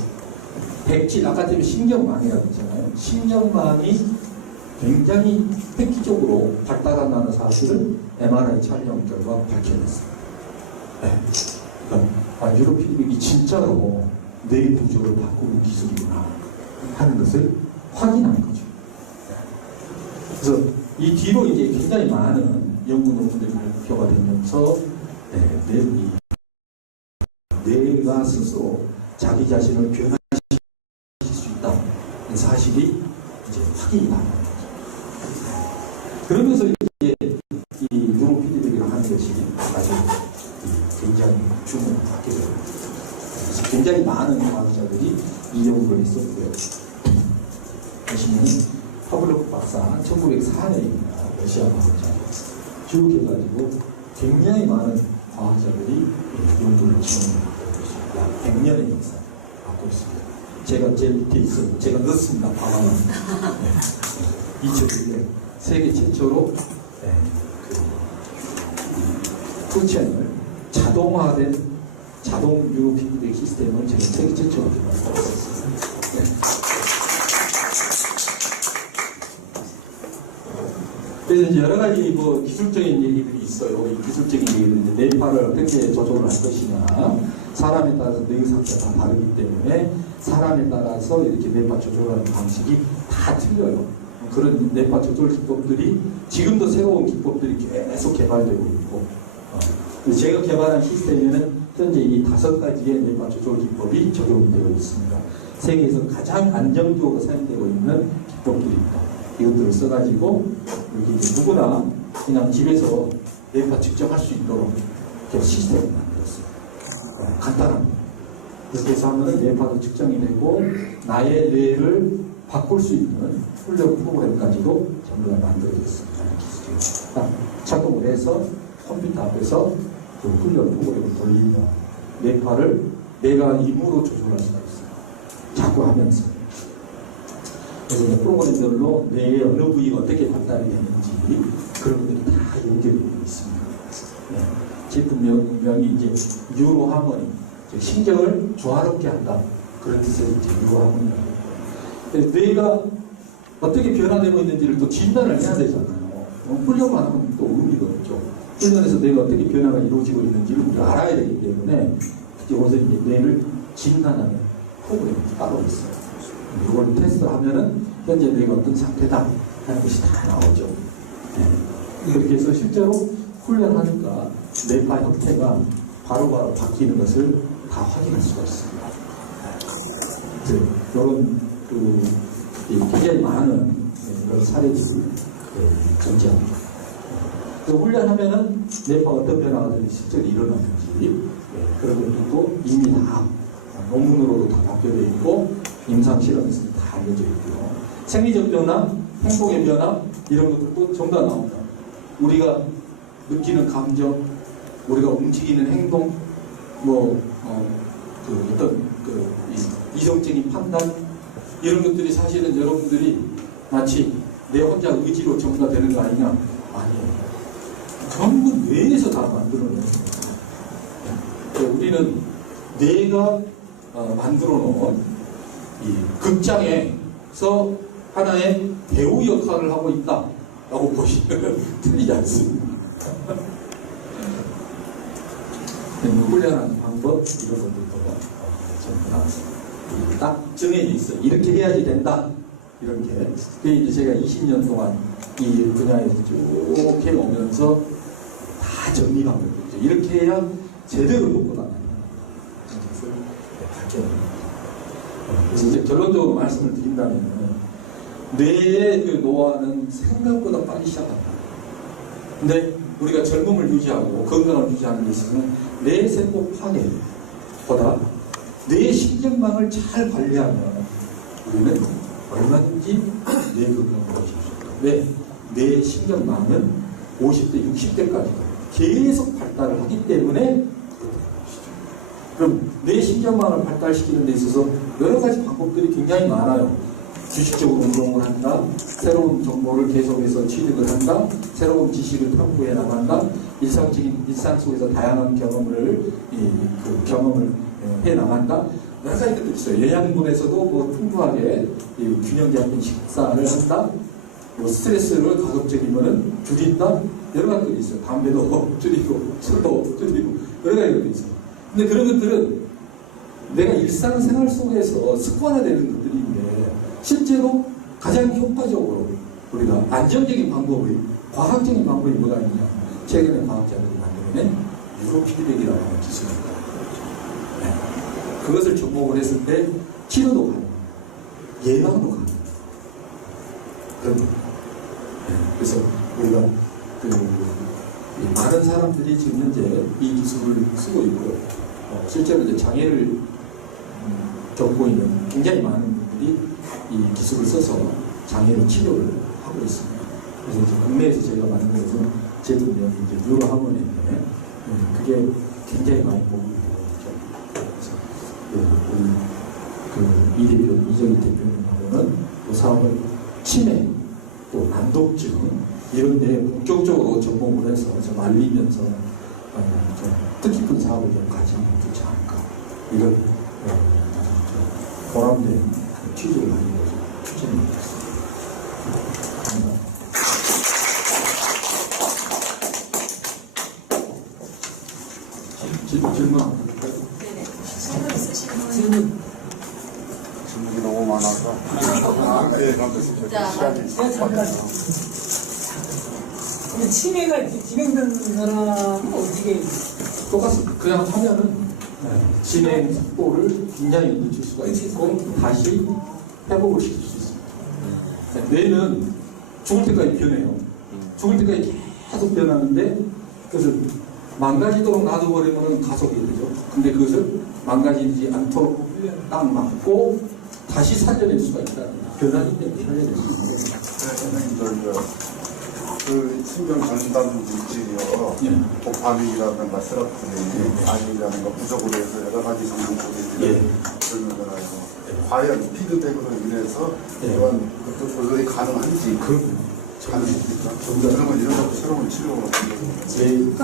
백질, 아까 때문에 신경망이라고 했잖아요. 신경망이 굉장히 획기적으로 발달한다는 사실을 MRI 촬영 결과 밝혀냈어요. 네. 그러니까 뉴로 피드백이 진짜로 뇌 구조를 바꾸는 기술이구나 하는 것을 확인한 거죠. 그래서 이 뒤로 이제 굉장히 많은 연구 논문들이 발표가 되면서 뇌가 스스로 자기 자신을 변화시킬 수 있다는 사실이 이제 확인이 나는 거죠. 그러면서 이제 이 뉴로 피드백이라고 하는 것이 아주 굉장히 주목을 받게 됩니다. 그래서 굉장히 많은 과학자들이 이 연구를 했었고요. 보시면 파블로프 박사 1904년입니다. 러시아 과학자 쭉 해가지고 굉장히 많은 과학자들이 연구를 진행하고 있습니다. 약 100년의 역사 갖고 있습니다. 제가 제일 밑에 있어요. 제가 넣습니다. 방황은. 네. 2001년 세계 최초로 풀채널 자동화된 자동 뉴로 피드백 시스템을 제가 세계 최초로 개발하고 있었습니다. 네. 그래서 이제 여러 가지 뭐 기술적인 얘기들이 있어요. 이 기술적인 얘기들은 이제 뇌파를 어떻게 조절을 할 것이냐, 사람에 따라서 뇌의 상태가 다 다르기 때문에 사람에 따라서 이렇게 뇌파 조절하는 방식이 다 틀려요. 그런 뇌파 조절 기법들이 지금도 새로운 기법들이 계속 개발되고 있고, 제가 개발한 시스템에는 현재 이 5가지의 뇌파 조절 기법이 적용되어 있습니다. 세계에서 가장 안정적으로 사용되고 있는 기법들입니다. 이것들을 써가지고 여기 이제 누구나 그냥 집에서 뇌파 측정할 수 있도록 이렇게 시스템을 만들었어요. 간단합니다. 그렇게 해서 하면 뇌파도 측정이 되고 나의 뇌를 바꿀 수 있는 훈련 프로그램까지도 전부 다 만들어졌습니다. 기술이 작동을 해서 컴퓨터 앞에서 그 훈련 프로그램을 돌리면 뇌파를 내가 힘으로 조절할 수가 있어요. 자꾸 하면서. 그래서 프로그램별로 뇌의 어느 부위가 어떻게 발달이 되는지 그런 것들이 다 연결되어 있습니다. 네. 제품명이 이제 뉴로 하모니, 신경을 조화롭게 한다. 그런 뜻에서 이제 뉴로 하모니라고. 뇌가 어떻게 변화되고 있는지를 또 진단을 해야 되잖아요. 훈련만 하면 또 의미가 없죠. 훈련에서 뇌가 어떻게 변화가 이루어지고 있는지를 우리가 알아야 되기 때문에 특히 여기서 이제 뇌를 진단하는 프로그램이 따로 있어요. 이걸 테스트하면은 현재 뇌가 어떤 상태다 하는 것이 다 나오죠. 네. 이렇게 해서 실제로 훈련하니까 뇌파 형태가 바로바로 바뀌는 것을 다 확인할 수가 있습니다. 이런 굉장히 많은 이런 사례들이 존재합니다. 훈련하면은 뇌파가 어떤 변화가 실제로 일어나는지 그런 것들도 이미 다 논문으로도 다 발표되어 있고 임상 실험에서 다 알려져 있고요. 생리적 변화, 행복의 변화 이런 것들도 전부 다 나옵니다. 우리가 느끼는 감정, 우리가 움직이는 행동, 이성적인 판단 이런 것들이 사실은 여러분들이 마치 내 혼자 의지로 전부 다 되는 거 아니냐? 아니에요. 전부 뇌에서 다 만들어내는 거예요. 우리는 뇌가 만들어 놓은 이 극장에서 하나의 배우 역할을 하고 있다라고 보시면 틀리지 않습니다. 훈련하는 방법 이런 것들도 전부 다 딱 정해져 있어요. 이렇게 해야지 된다. 이런 게. 그게 이제 제가 20년 동안 이 분야에서 쭉 해오면서 다 정리한 거죠. 이렇게 해야 제대로 놓고 나가는 것을 밝혀냅니다. 그래서 이제 결론적으로 말씀을 드린다면 뇌의 그 노화는 생각보다 빨리 시작합니다. 근데 우리가 젊음을 유지하고 건강을 유지하는 데 있어서는 뇌 세포 파괴보다 뇌 신경망을 잘 관리하면 우리는 얼마든지 뇌 건강을 유지할 수 있다. 왜? 뇌 신경망은 50대, 60대까지 계속 발달을 하기 때문에 그렇게 되는 것이죠. 그럼 뇌 신경망을 발달시키는 데 있어서 여러 가지 방법들이 굉장히 많아요. 규칙적으로 운동을 한다, 새로운 정보를 계속해서 취득을 한다, 새로운 지식을 탐구해 나간다, 일상 속에서 다양한 경험을 해 나간다. 여러 가지 것들이 있어요. 영양분에서도 뭐 풍부하게 균형 잡힌 식사를 한다. 뭐 스트레스를 가급적이면은 줄인다. 여러 가지들이 있어요. 담배도 줄이고 술도 줄이고 여러 가지들이 있어요. 근데 그런 것들은 내가 일상생활 속에서 습관화되는 것들인데 실제로 가장 효과적으로 우리가 안정적인 방법이 과학적인 방법이 뭐가 있냐? 최근에 과학자들이 만들어낸 뉴로피드백이라고 하는 기술입니다. 네. 그것을 접목을 했을 때 치료도 가능합니다. 예방도 가능합니다. 그런 겁니다. 네. 그래서 우리가 많은 사람들이 지금 현재 이 기술을 쓰고 있고요. 실제로 이제 장애를 겪고 있는 굉장히 많은 분들이 이 기술을 써서 장애를 치료를 하고 있습니다. 그래서 이제 국내에서 저희가 만들어서 제품이 이제 뉴로 학원인데 그게 굉장히 많이 보급이 되고 있죠. 그래서 우리 이 대표 이정희 대표님하고는 그 사업을 치매 또 난독증 이런 데 본격적으로 접목을 해서 좀 알리면서 좀 뜻깊은 사업을 좀 가지면 좋지 않을까 이런 보람된 취지를 가지고 추진입니다. 질문. 네네. 질문 있으시는 분. 질문이 너무 많아서 시간이 근데 치매가 진행된 사람은 어떻게 똑같습니다. 그냥 하면은 진행 속도를 굉장히 늦출 수가 있고 다시 회복을 시킬 수 있습니다. 뇌는 죽을 때까지 변해요. 죽을 때까지 계속 변하는데 그것을 망가지도록 놔둬버리면 가속이 되죠. 근데 그것을 망가지지 않도록 딱 막고 다시 살려낼 수가 있다. 변하기 때문에 살려낼 수 있습니다. 그 신경 전달 물질이요. 예. 도파민이라든가 세로토닌, 아니라든가 부족으로 해서 여러 가지 성분들이 조절을 해서 과연 피드백으로 인해서 이런 것도 조절이 가능한지 가능합니까? 그러면 이런 것도 새로운 치료가 제일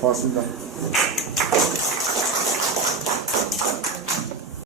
고맙습니다.